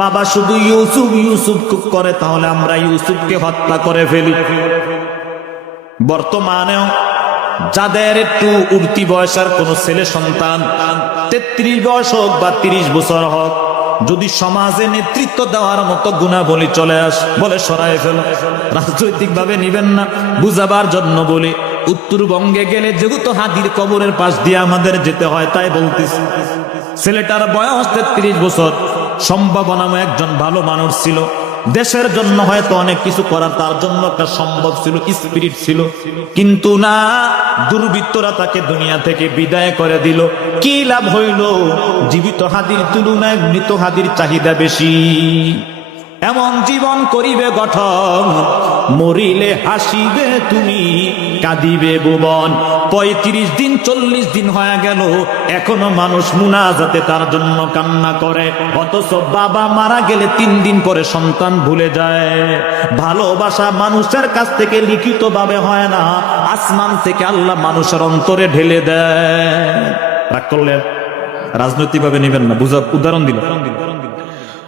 বাবা শুধু ইউসুফ ইউসুফ করে, তাহলে আমরা ইউসুফকে হত্যা করে ফেলি। বর্তমানেও যাদের একটু উঠতি বয়সের কোন ছেলে সন্তান 33 বয়স হোক বা 30 বছর হোক, যদি সমাজে নেতৃত্ব দেওয়ার মতো গুণাবলী চলে আসে, বলে সরাই ফেল। রাজনৈতিক ভাবে নিবেন না, বুঝাবার জন্য বলি। উত্তরবঙ্গে গেলে যেহেতু হাদির কবরের পাশ দিয়ে আমাদের যেতে হয়, তাই বলতেছি। ছেলেটার বয়স 33 বছর, সম্ভাবনাময় একজন ভালো মানুষ ছিল, দেশের জন্য হয়তো অনেক কিছু করার তার জন্য একটা সম্ভব ছিল, স্পিরিট ছিল। কিন্তু না, দুর্বৃত্তরা তাকে দুনিয়া থেকে বিদায় করে দিল। কি লাভ হইল? জীবিত হাদির তুলনায় মৃত হাদির চাহিদা বেশি। এমন জীবন করিবে গঠন, মরিলে হাসিবে তুমি, কাঁদিবে ভুবন। 35 দিন 40 দিন হয়ে গেল, এখনো মানুষ মুনাজাতে তার জন্য কান্না করে। অথচ বাবা মারা গেলে 3 দিন পরে সন্তান ভুলে যায়। ভালোবাসা মানুষের কাছ থেকে লিখিত ভাবে হয় না, আসমান থেকে আল্লাহ মানুষের অন্তরে ঢেলে দেয়। রাগ করলে রাজনৈতিক ভাবে নিবেন না, বুঝা উদাহরণ দিল।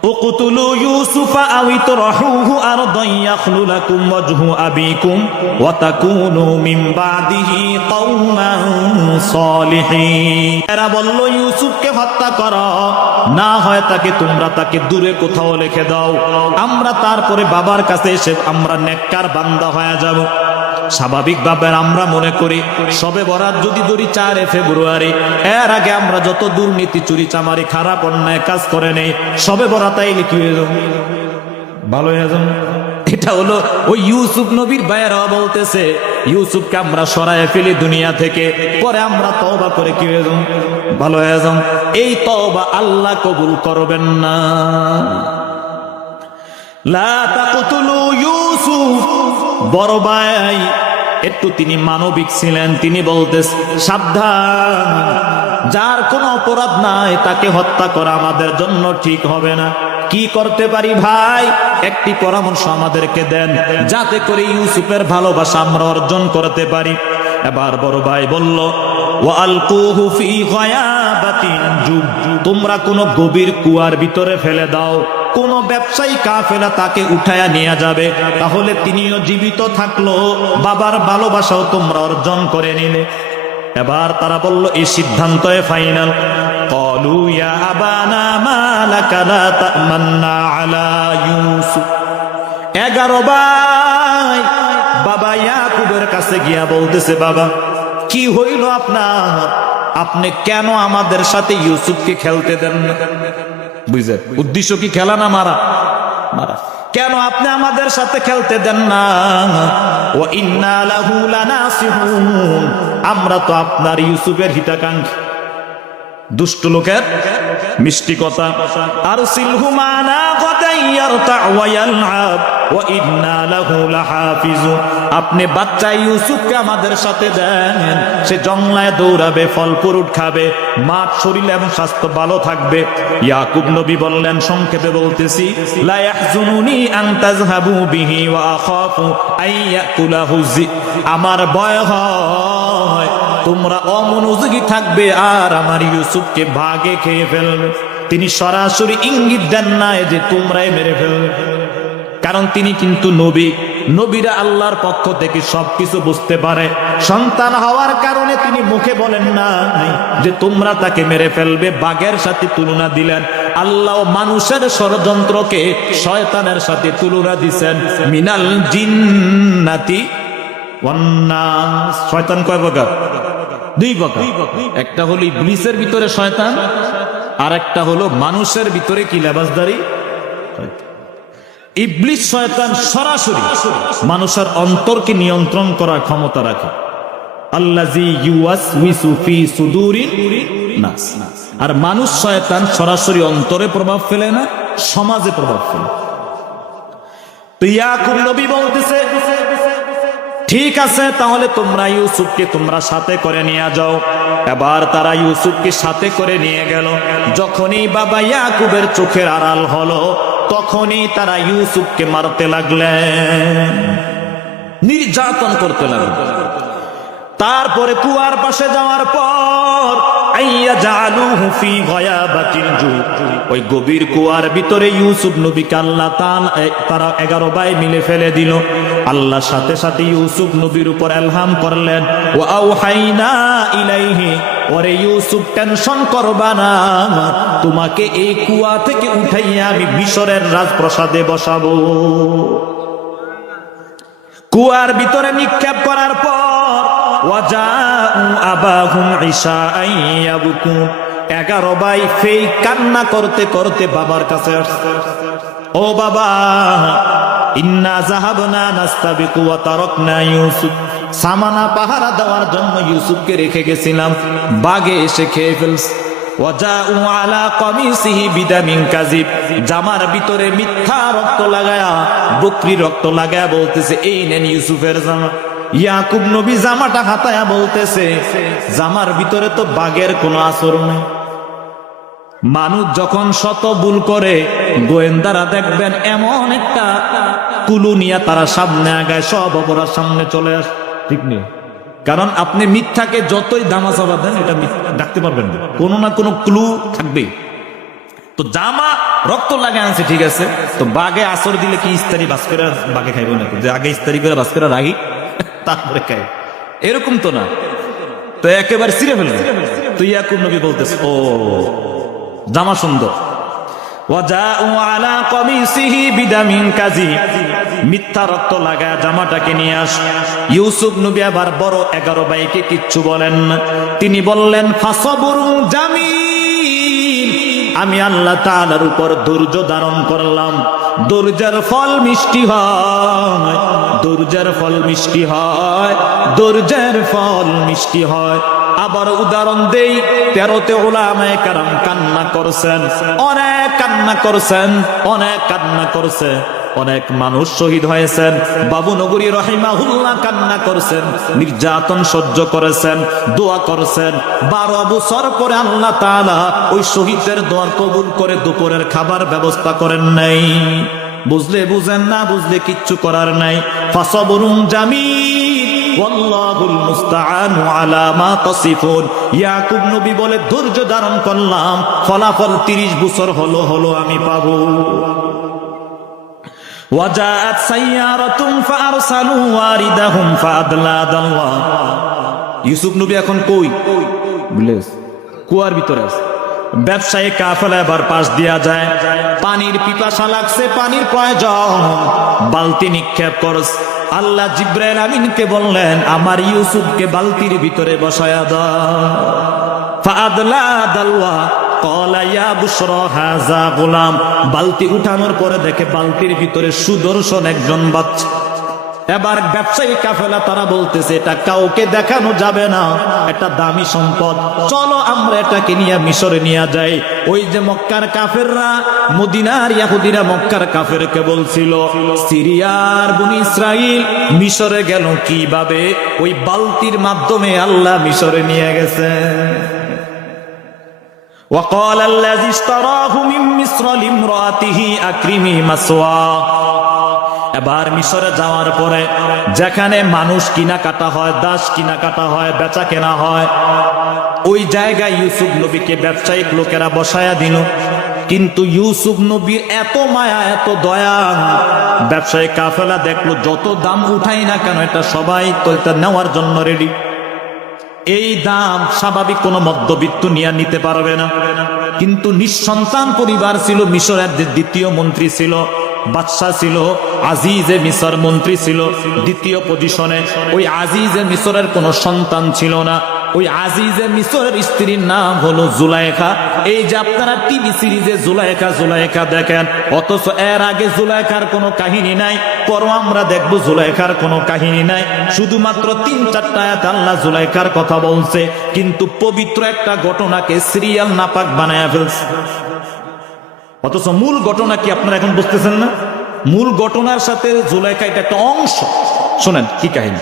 اقتلوا يوسف أو اطرحوه أرضا يخل لكم وجه أبيكم وتكونوا من بعده قوما صالحين। এরা বলল, ইউসুফকে হত্যা করো, না হয় তাকে দূরে কোথাও রেখে দাও, আমরা তারপরে বাবার কাছে এসে আমরা নেককার বান্দা হয়ে যাব। স্বাভাবিকভাবে আমরা মনে করি শবে বরাত যদি ধরি 4 ফেব্রুয়ারি, এর আগে আমরা যত দুর্নীতি চুরি চামারি খারাপ অন্যায় কাজ করে নেই, শবে বরাত আইলে কি হয়ে যাবে? ভালো হয়ে যাবে। এটা হলো ওই ইউসুফ নবীর ভাইয়েরা বলতেছে, ইউসুফকে আমরা সরায় ফেলি দুনিয়া থেকে, পরে আমরা তওবা করে কি হয়ে যাব? ভালো হয়ে যাব। এই তওবা আল্লাহ কবুল করবেন না। লা তাকতুলু ইউসুফ, বড় ভাই একটু তিনি মানবিক ছিলেন, তিনি বলতেন, সাবধান, যার কোনো অপরাধ নাই তাকে হত্যা করা আমাদের জন্য ঠিক হবে না। কি করতে পারি ভাই? একটি পরামর্শ আমাদেরকে দেন, যাতে করে ইউসুফের ভালোবাসা আমরা অর্জন করতে পারি। এবার বড় ভাই বলল, ওয়া আলকুহু ফি গায়াবাতিন জুব, তোমরা কোন গভীর কুয়ার ভিতরে ফেলে দাও, কোন ব্যবসায়ী কাফেলা তাকে উঠায়া নিয়ে যাবে, তাহলে তিনিও জীবিত থাকলো, বাবার ভালোবাসাও তোমরা অর্জন করে নিলে। এবার তারা বলল এই সিদ্ধান্তই ফাইনাল। ক্বালু ইয়া আবানা মা লাকা লা তা'মান্না আলা ইউসুফ। 11 ভাই বাবা ইয়াকুবের কাছে গিয়া বলতেছে, বাবা কি হইল আপনার, আপনি কেন আমাদের সাথে ইউসুফকে খেলতে দেন না? বুঝলেন উদ্দেশ্য কি খেলা না মারা? মারা। কেন আপনি আমাদের সাথে খেলতে দেন না? ওয়া ইন্না লাহু লানাসিহুন, আমরা তো আপনার ইউসুফের হিতাকাঙ্ক্ষী। দুষ্ট লোকের মিষ্টি কথা। আরসিলহু মানা গাদান ইয়ারতা ওয়া ইয়ালআব ওয়া ইন্না লাহু লাহাফিজুন, আপনি বাচ্চা ইউসুফকে আমাদের সাথে দেন, সে জঙ্গলায় দৌড়াবে, ফল ফ্রুট খাবে, মাঠ শরীর এবং স্বাস্থ্য ভালো থাকবে। ইয়াকুব নবী বললেন, সংক্ষেপে বলতেছি, লা ইয়াহজুনুনি আন তাযহাবু বিহি ওয়া আখাফু আন ইয়াকুলাহু যিব, আমার ভয় হয় তোমরা অমনোযোগী থাকবে আর আমার ইউসুফকে ভাগে খেয়ে ফেলবে। তিনি সরাসরি ইঙ্গিত দেন না যে তোমরাই মেরে ফেলবে, কারণ তিনি কিন্তু নবী, নবীরা আল্লাহর পক্ষ থেকে সবকিছু বুঝতে পারে। সন্তান হওয়ার কারণে তিনি মুখে বলেন না যে তোমরা তাকে মেরে ফেলবে, বাঘের সাথে তুলনা দিলেন। আল্লাহ মানুষের ষড়যন্ত্রকে শয়তানের সাথে তুলনা দিছেন। মিনাল জিন্নাতি ওয়ান নাস, শয়তান কয় প্রকার? 2 প্রকার। একটা হলো ইবলিসের ভিতরে শয়তান, আর একটা হলো মানুষের ভিতরে কি লেবাসদারি। ইবলিস শয়তান সরাসরি মানুষের অন্তরকে নিয়ন্ত্রণ করার ক্ষমতা রাখে। আল্লাযী ইউওয়াসউইসু ফি সুদুরিন নাস, আর মানুষ শয়তান সরাসরি অন্তরে প্রভাব ফেলে না, সমাজে প্রভাব ফেলে। তো ইয়াকুব নবী বলতেছে, ঠিক আছে তাহলে তোমরা ইউসুফকে তোমরা সাথে করে নিয়ে যাও। এবার তারা ইউসুফকে সাথে করে নিয়ে গেল। যখনই বাবা ইয়াকুবের চোখের আড়াল হলো, তখনই তারা ইউসুফকে মারতে লাগলেন, নির্যাতন করতে লাগলেন। তারপরে কুয়ার পাশে যাওয়ার পর আইয়া জালুহু ফি গায়াবাতিল জুব, ওই গভীর কুয়ার ভিতরে ইউসুফ নবীকে আল্লাহ তারা 11 ভাই মিলে ফেলে দিল। আল্লাহ সাথে সাথে ইউসুফ নবীর উপর ইলহাম করলেন, ওয়া আওহাইনা ইলাইহি, ওরে ইউসুফ টেনশন করবা না, তোমাকে এই কুয়া থেকে উঠাইয়া আমি মিশরের রাজপ্রাসাদে বসাবো। কুয়ার ভিতরে নিক্ষেপ করার পর ওয়াজাউ আবাহুম ইশাআন ইয়াবকুন, 11 ভাই ফেই কান্না করতে করতে বাবার কাছে আসছে। ও বাবা, ইন্না যাহাবনা নাস্তাবিকু ওয়া তারাকনা ইউসুফ, সামানা পাহারা দেওয়ার জন্য ইউসুফকে রেখে গেছিলাম, বাঘে এসে খেয়ে ফেলছে। ওয়াজাউ আলা কামিসিহি বিদামিন কাযিব, জামার ভিতরে মিথ্যা রক্ত লাগায়া, বকরি রক্ত লাগায়া বলতেছে এই নেন ইউসুফের জামা। ইয়াকুব নবী জামাটা হাতায়া বলতেছে, জামার ভিতরে তো বাঘের কোনো আসর নেই। মানুষ যখন শত ভুল করে, গোয়েন্দারা দেখবেন এমন একটা কুলু নিয়ে তারা সামনে আগায়, সব অপরাধ সামনে চলে আসে। ঠিক নেই? কারণ আপনি মিথ্যাকে যতই দামাচাপা দেন, এটা ডাকতে পারবেন না, কোনো না কোনো ক্লু থাকবে। তো জামা রক্ত লাগে আনছে, ঠিক আছে, তো বাঘে আসর দিলে কি ইস্তারি বাস করে বাঘে খাইব নাকি? যে আগে ইস্তারি করে বাস করে রাখি তারপরে খাই, এরকম তো না, তো একেবারে ছিঁড়ে ফেলবে। তো ইয়াকুব নবী বলতেছে, ও জামা সুন্দর। ওয়াজাউ আলা কামিসিহি বিদামিন কাযিব, মিথ্যা রক্ত লাগা জামাটাকে নিয়ে আস। ইউসুফ নবী আবার বড় 11 ভাইকে কিচ্ছু বলেন না, তিনি বললেন ফাসবরুন জামিল, আমি আল্লাহ তাআলার উপর ধৈর্য ধারণ করলাম। ধৈর্যের ফল মিষ্টি হয়, ধৈর্যের ফল মিষ্টি হয়, ধৈর্যের ফল মিষ্টি হয়। আবার উদাহরণ দেই, 13তে উলামায়ে কেরাম কান্না করছেন, অনেক কান্না করছেন, অনেক কান্না করছে, অনেক মানুষ শহীদ হয়েছেন। বাবু নগরী রহিমাহুল্লাহ কান্না করছেন, নির্যাতন সহ্য করেছেন, দোয়া করছেন। 12 বছর পরে আল্লাহ তাআলা ওই শহীদদের দোয়া কবুল করে দুপুরের খাবার ব্যবস্থা করেন নাই। বুঝলে বুঝেন, না বুঝলে কিচ্ছু করার নাই। ফাসবরুন জামিল, ওয়াল্লাহুল মুস্তাআনু আলা মা তাসিফুন। ইয়াকুব নবী বলে ধৈর্য ধারণ করলাম, ফলাফল 30 বছর হলো আমি পাবো। ওয়াজাআত সাইয়ারাতুন ফাআরসালু ওয়ারিদাহুম ফাআদলা দালওয়া। ইউসুফ নবী এখন কই? কুয়ার ভিতরে আছে। ব্যবসায়ী কাফেলা এবার পাশ দিয়া যায়, পানির পিপাসা লাগছে, পানির প্রয়োজন, বালতি নিক্ষেপ করস। আল্লাহ জিব্রাইল আমিনকে বললেন আমার ইউসুফকে বালতির ভিতরে বসায়া দাও। ফাআদলা দালওয়া ক্বালা ইয়া বুশরা হাযা গোলাম। বালতি উঠানোর পরে দেখে বালতির ভিতরে সুদর্শন একজন বাচ্চা। এবার ব্যবসায়ী কাফেলা তারা বলতেছে এটা কাউকে দেখানো যাবে না, এটা দামি সম্পদ, চলো আমরা এটাকে নিয়ে মিশরে নিয়ে যাই। ওই যে মক্কার কাফেররা, মদিনার ইহুদিরা মক্কার কাফেরকে বলছিল সিরিয়ার বনি ইসরাইল মিশরে গেল কিভাবে? ওই বালতির মাধ্যমে আল্লাহ মিশরে নিয়ে গেছে। وقال الذي اشتراه من مصر لامرأته أكرمي مثواه। এবার মিশরে যাওয়ার পরে যেখানে মানুষ কিনা কাটা হয়, দাস কিনা কাটা হয়, বেচা কেনা হয়, ওই জায়গায় ইউসুফ নবীকে ব্যবসায়িক লোকেরা বসায়া দিল। কিন্তু ইউসুফ নবীর এত মায়া, এত দয়া, ব্যবসায়ী কাফেলা দেখলো যত দাম উঠাই না কেন এটা সবাই তো এটা নেওয়ার জন্য রেডি। এই দাম স্বাভাবিক কোন মধ্যবিত্ত নিয়ে নিতে পারবে না। কিন্তু নিঃসন্তান পরিবার ছিল, মিশরের দ্বিতীয় মন্ত্রী ছিল, বাদশা ছিল, আজিজে মিশর মন্ত্রী ছিল দ্বিতীয় পজিশনে। ওই আজিজে মিশরের কোনো সন্তান ছিল না। ওই আজিজে মিশরের স্ত্রীর নাম হলো জুলাইখা। এই যে আপনারা টিভি সিরিজে জুলাইখা দেখেন, অথচ এর আগে জুলাইখার কোনো কাহিনী নাই, পরও আমরা দেখব জুলাইখার কোনো কাহিনী নাই। শুধুমাত্র 3-4টা আয়াত আল্লাহ জুলাইখার কথা বলছে, কিন্তু পবিত্র একটা ঘটনাকে সিরিয়াল নাপাক বানায়া ফেলছে। অথচ মূল ঘটনা কি আপনারা এখন বুঝতেছেন না? মূল ঘটনার সাথে জুলাইখা এটা একটা অংশ। শোনেন কি কাহিনী।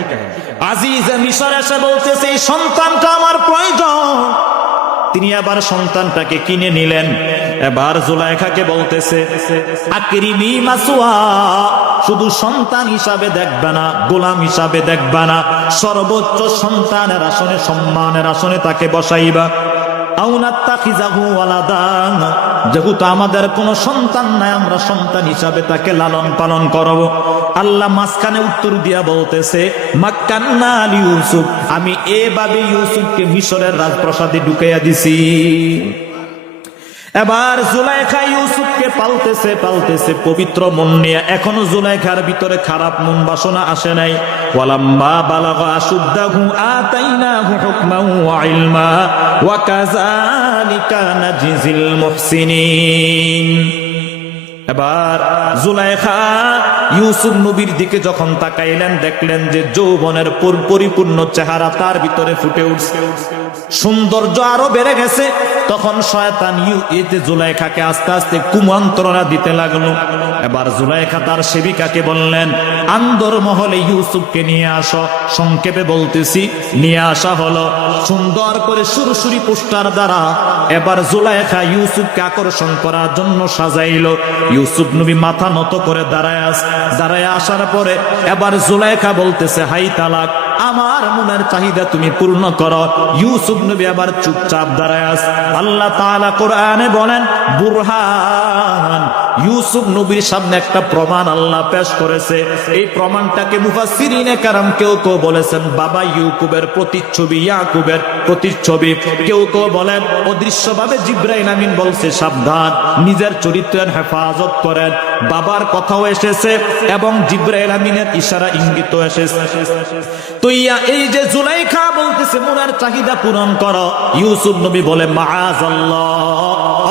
আজিজ মিশর এসে বলতেছে এই সন্তানটা আমার প্রয়োজন। তিনি আবার সন্তানটাকে কিনে নিলেন। এবার জুলাইখাকে বলতেছে আকরিমি মাসওয়া, শুধু সন্তান হিসাবে দেখবে না, গোলাম হিসাবে দেখবে না, সর্বোচ্চ সন্তানের আসনে, সম্মানের আসনে তাকে বসাইবা। যেহেতু আমাদের কোন সন্তান নাই, আমরা সন্তান হিসাবে তাকে লালন পালন করব। আল্লাহ মাঝখানে উত্তর দিয়া বলতেছে মাক্কান্না আলী ইউসুফ, আমি এভাবে ইউসুফকে মিশরের রাজপ্রাসাদে ঢুকাইয়া দিছি। এবার জুলাইখা ইউসুফকে পালতেছে পবিত্র মন নিয়ে। এখনো জুলাইখার ভিতরে খারাপ মন বাসনা আসে নাই। ওয়ালাম্মা বালাগা আশুদ্দাহু আতাইনাহু হুকমান ওয়া ইলমা ওয়া কাযালিকা নাজিজিল মুহসিনিন। এবার জুলাইখা ইউসুফ নবীর দিকে যখন তাকাইলেন, দেখলেন যে যৌবনের পরিপূর্ণ চেহারা তার ভিতরে ফুটে উঠছে, সৌন্দর্য আরো বেড়ে গেছে। তখন শয়তান এতে জুলাইখাকে আস্তে আস্তে কুমন্ত্রণা দিতে লাগলো। এবার জুলাইখা তার সেবিকাকে বললেন আন্দর মহলে ইউসুফকে নিয়ে আসো। সংক্ষেপে বলতেছি, নিয়ে আসা হলো সুন্দর করে সুরসুরি পোস্টার দ্বারা। এবার জুলাইখা ইউসুফকে আকর্ষণ করার জন্য সাজাইল। ইউসুফ নবী মাথা নত করে দাঁড়ায় আসার পরে এবার জুলাইখা বলতেছে হাই তালাক, আমার মনের চাহিদা তুমি পূর্ণ করো। ইউসুফ নবী আবার চুপচাপ দাঁড়ায় আছে। আল্লাহ তাআলা কোরআনে বলেন বুরহান, ইউসুফ নবীর সামনে একটা প্রমাণ আল্লাহ পেশ করেছে। এই প্রমাণটাকে মুফাসসিরিনে কেরাম কেউ বলেছেন বাবা ইয়াকুবের প্রতিচ্ছবি, ইয়াকুবের প্রতিচ্ছবি। কেউ বলেন অদৃশ্যভাবে জিবরাইল আমিন বলছে সাবধান, নিজের চরিত্রের হেফাজত করেন। বাবার কথাও এসেছে এবং জিবরাইল আমিনের ইশারা ইঙ্গিত এসেছে। তো এই যে জুলাইখা বলতেছে মনের চাহিদা পূরণ করো, ইউসুফ নবী বলে মাআযাল্লাহ,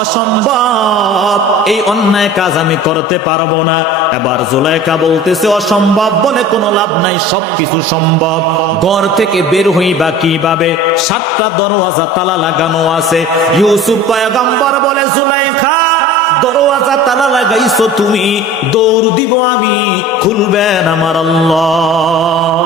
অসম্ভব, এই অন্যায় কাজ আমি করতে পারবো না। এবার জুলাইখা বলতেছে অসম্ভব বলে কোনো লাভ নাই, সবকিছু সম্ভব। ঘর থেকে বের হইবা কিভাবে? 7টা দরওয়াজা তালা লাগানো আছে। ইউসুফ পয়গম্বর বলে জুলাইখা দরওয়াজা তালা লাগাইছো তুমি, দৌড় দিব আমি, খুলবেন আমার আল্লাহ।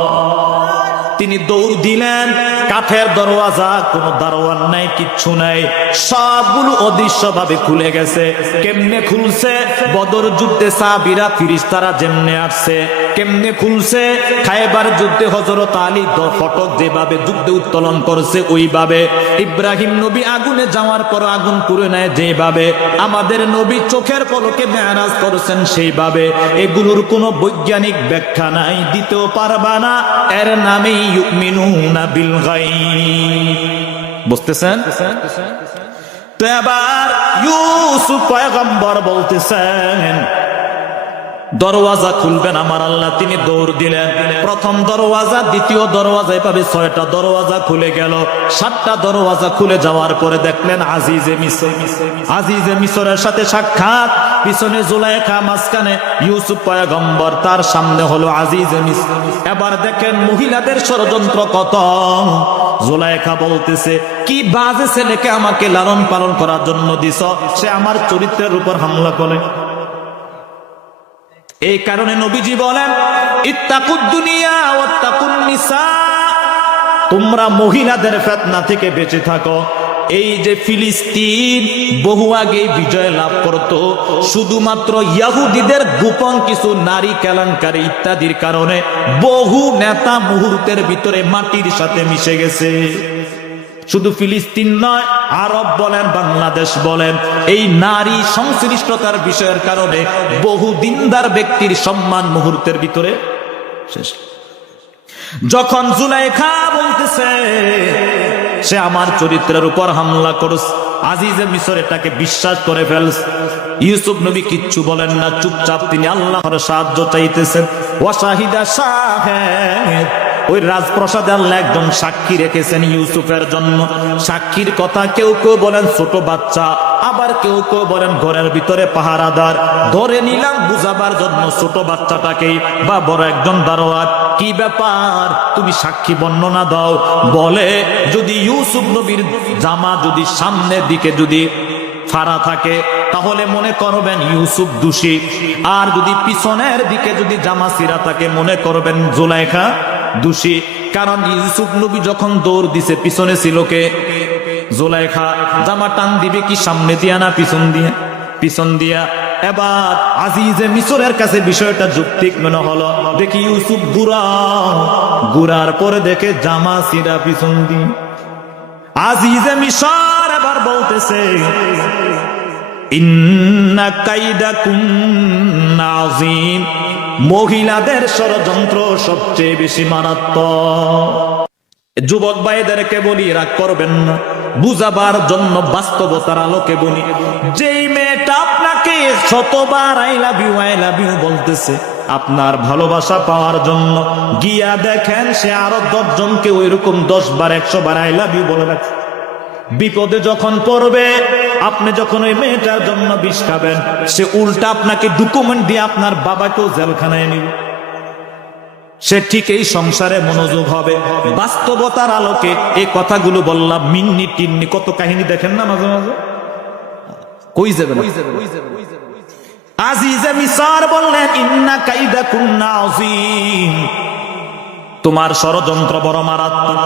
তিনি দৌড় দিলেন, কাঠের দরওয়াজা, কোনো দারোয়ান নাই, কিচ্ছু নাই, সবগুলো অদৃশ্যভাবে খুলে গেছে। কেমনে খুলছে? বদর যুদ্ধে সাহাবীরা ফেরেশতারা যেমনে আসছে, কেমনে খুলছে? খায়বার যুদ্ধে হযরত আলী ফটক যেভাবে যুদ্ধে উত্তোলন করছে ওইভাবে, ইব্রাহিম নবী আগুনে যাওয়ার পর আগুন পুড়ে নেয় যেভাবে, আমাদের নবী চোখের পলকে মেরাজ করেছেন সেইভাবে। এগুলোর কোনো বৈজ্ঞানিক ব্যাখ্যা নাই, দিতেও পারবা না। এর নামেই ইউমিনুনা বিল গায়ব। বুঝতেছেন? তো এবার ইউসুফ পয়গম্বর বলতেছেন দরওয়াজা খুলবেন আমার আল্লাহ। তিনি দৌড় দিলেন, প্রথম দরওয়াজা, দ্বিতীয় দরওয়াজা, এভাবে 6টা দরওয়াজা খুলে গেল। 7টা দরওয়াজা খুলে যাওয়ার পরে দেখলেন আজিজে মিসর। আজিজে মিসরের সাথে সাক্ষাৎ, পিছনে জুলাইখা, মাঝখানে ইউসুফ পয়গম্বর, তার সামনে হলো আজিজে মিসর। এবার দেখেন মহিলাদের ষড়যন্ত্র কত। জুলাইখা বলতেছে, কি বাজে ছেলেকে আমাকে লালন পালন করার জন্য দিছ, সে আমার চরিত্রের উপর হামলা করে। এই কারণে নবীজি বলেন ইত্তাকুদ দুনিয়া ওয়াত্তাকুন নিসা, তোমরা মহিলাদের ফিতনা থেকে বেঁচে থাকো। এই যে ফিলিস্তিন বহু আগে বিজয় লাভ করত শুধুমাত্র ইহুদিদের গোপন কিছু নারী কেলেঙ্কারি ইত্যাদির কারণে বহু নেতা মুহূর্তের ভিতরে মাটির সাথে মিশে গেছে। শুধু ফিলিস্তিন নয়, আরব বলেন, বাংলাদেশ বলেন, এই নারী সংশ্লিষ্টতার বিষয়ের কারণে বহু দিনদার ব্যক্তির সম্মান মুহূর্তের ভিতরে শেষ। যখন জুলাইখা বলতেছে সে আমার চরিত্রের উপর হামলা করছে, আজিজে মিসর এটাকে বিশ্বাস করে ফেলছে। ইউসুফ নবী কিচ্ছু বলেন না, চুপচাপ তিনি আল্লাহর সাহায্য চাইতেছেন। ওয়াশাহিদা শাহেদ, ওই রাজপ্রাসাদে আল্লাহ একজন সাক্ষী রেখেছেন ইউসুফের জন্য। সাক্ষীর কথা কেউ কেউ বলেন ছোট বাচ্চা, আবার কেউ কেউ বলেন ঘরের ভিতরে পাহারাদার। ধরে নিলাম বুঝাবার জন্য ছোট বাচ্চাটাকে, বা বড় একজন দারোয়ান। কি ব্যাপার, তুমি সাক্ষী বর্ণনা দাও। বলে যদি ইউসুফ নবীর জামা যদি সামনের দিকে যদি ফাড়া থাকে তাহলে মনে করবেন ইউসুফ দোষী, আর যদি পিছনের দিকে যদি জামা ছিঁড়া থাকে মনে করবেন জুলাইখা দোষী। কারণ ইউসুফ নবী যখন দৌড় দিছে পিছনে ছিল কে? জুলাইখা। জামা টান দিবে কি সামনে দিয়া না পিছন দিয়া? পিছন দিয়া। এবার আজিজে মিসরের কাছে বিষয়টা যৌক্তিক মনে হলো। দেখি ইউসুফ ঘুরার পরে দেখে জামা ছিঁড়া পিছন দিয়ে। আজিজে মিসর এবার বলতেছে ইন্না কাইদাকুন্না আযীম, মহিলাদের ষড়যন্ত্র সবচেয়ে বেশি মারাত্মক। যুবক ভাইদেরকে বলি, রাগ করবেন না, বুঝাবার জন্য বাস্তবতার আলোকে বলি। যেই মেয়েটা আপনাকে শতবার আই লাভ ইউ বলতেছে আপনার ভালোবাসা পাওয়ার জন্য, গিয়া দেখেন সে আরো 10 জনকে ওইরকম 10 বার 100 বার আই লাভ ইউ বলে রাখছে। বিপদে যখন পড়বে, আপনি যখন ওই মেয়েটার জন্য বিষ খাবেন, সে উল্টা আপনাকে ডকুমেন্ট দিয়ে আপনার বাবাকেও জেলখানায় নিবে। সে ঠিক এই সংসারে মনোযোগ হবে। বাস্তবতার আলোকে এই কথাগুলো বললাম। মিন্নি টিন্নি কত কাহিনী দেখেন না মাঝে মাঝে। কই যাবেন? আজিজে মিসর বললেন ইন্না কাইদাকুন্না আযীম, তোমার ষড়যন্ত্র বড় মারাত্মক।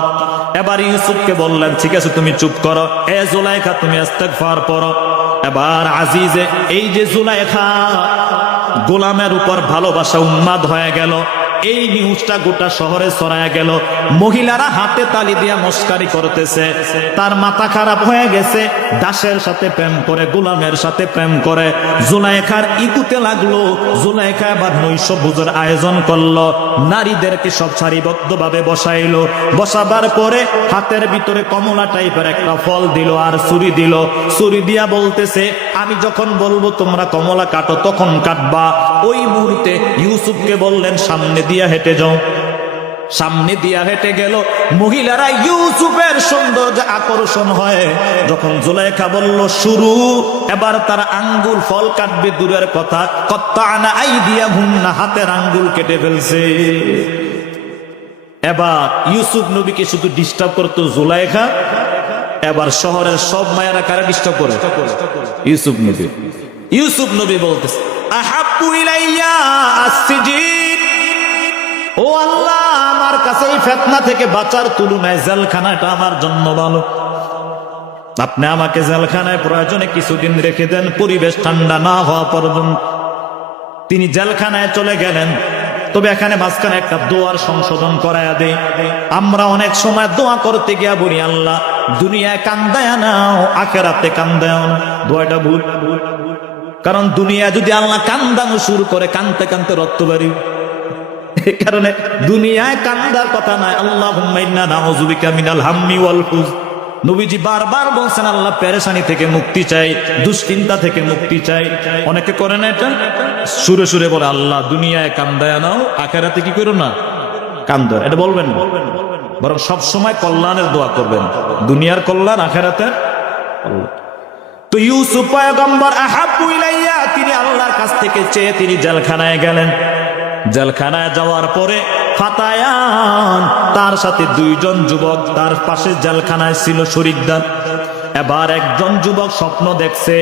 এবার ইউসুফকে বললেন ঠিক আছে তুমি চুপ করো, এ জুলাইখা তুমি ইস্তেগফার পড়ো। এবার আজিজে, এই যে জুলাইখা গোলামের উপর ভালোবাসা উন্মাদ হয়ে গেল, এই নিউজটা গোটা শহরে ছড়ায় গেল। মহিলারা হাতে তালি দিয়া মস্কারি করতেছে, তার মাথা খারাপ হয়ে গেছে। দাসের সাথে প্রেম করে, গোলামের সাথে প্রেম করে। জুলাইখার ইগুতে লাগলো। জুলাইখা এবার নৈশভোজের আয়োজন করলো, নারীদেরকে সব সারিবদ্ধভাবে বসাইলো। বসাবার পরে হাতের ভিতরে কমলা টাইপের একটা ফল দিল আর ছুরি দিল। ছুরি দিয়া বলতেছে আমি যখন বলবো তোমরা কমলা কাটো তখন কাটবা। ওই মুহূর্তে ইউসুফকে বললেন সামনে দিয়া হেঁটে যাও। সামনে দিয়া হেঁটে গেল। মহিলারা ইউসুফের সৌন্দর্য আকর্ষণ হয়। যখন জুলাইখা বলল শুরু, এবার তারা আঙ্গুল ফল কাটবে দূরের কথা, কত্তানা আইদিয়াহুন্না, হাতের আঙ্গুল কেটে ফেলছে। এবার ইউসুফ নবীকে শুধু ডিস্টার্ব করতো জুলাইখা। এবার শহরের সব মায়েরা কারা ডিস্টার্ব করে? ইউসুফ নবী। ইউসুফ নবী বলতেছে আহাব্বু ইলাইয়া আসসিজিন, ও আল্লাহ আমার কাছে এই ফিতনা থেকে বাঁচার তুলনায় জেলখানাটা আমার জন্য ভালো। আপনি আমাকে জেলখানায় প্রয়োজনে কিছুদিন রেখে দেন, পরিবেশ ঠান্ডা না হওয়া পর্যন্ত। তিনি জেলখানায় চলে গেলেন। তবে এখানে মাঝখানে একটা দোয়ার সংশোধন করায়া দেই। আমরা অনেক সময় দোয়া করতে গিয়া বলি আল্লাহ দুনিয়ায় কান্দায়া নাও, আখেরাতে কান্দাও না। দোয়াটা ভুল। কারণ দুনিয়া যদি আল্লাহ কান্দানো শুরু করে, কানতে কানতে রক্ত বাড়ি। এই কারণে দুনিয়ায় কান্দার কথা নাই। আল্লাহুম্মা ইন্না নাউযু বিকা মিনাল হাম্মি ওয়াল হুজন। নবীজি বারবার বলছেন আল্লাহ পেরেশানি থেকে মুক্তি চাই, দুশ্চিন্তা থেকে মুক্তি চাই। অনেকে করে না এটা, সুরে সুরে বলে আল্লাহ দুনিয়ায় কান্দায় নাও, আখেরাতে কি করো না কান্দো। এটা বলবেন না, বরং সব সময় কল্যাণের দোয়া করবেন, দুনিয়ার কল্যাণ, আখেরাতের কল্যাণ। তো ইউসুফ পয়গম্বর আহাব্বু ইলাইয়া, তিনি আল্লাহর কাছ থেকে চেয়ে তিনি জেলখানায় গেলেন। জেলখানায় যাওয়ার পরে ফাতায়ান, তার সাথে দুইজন যুবক তার পাশে জেলখানায় ছিল শরীকদার। এবার একজন যুবক স্বপ্ন দেখছে।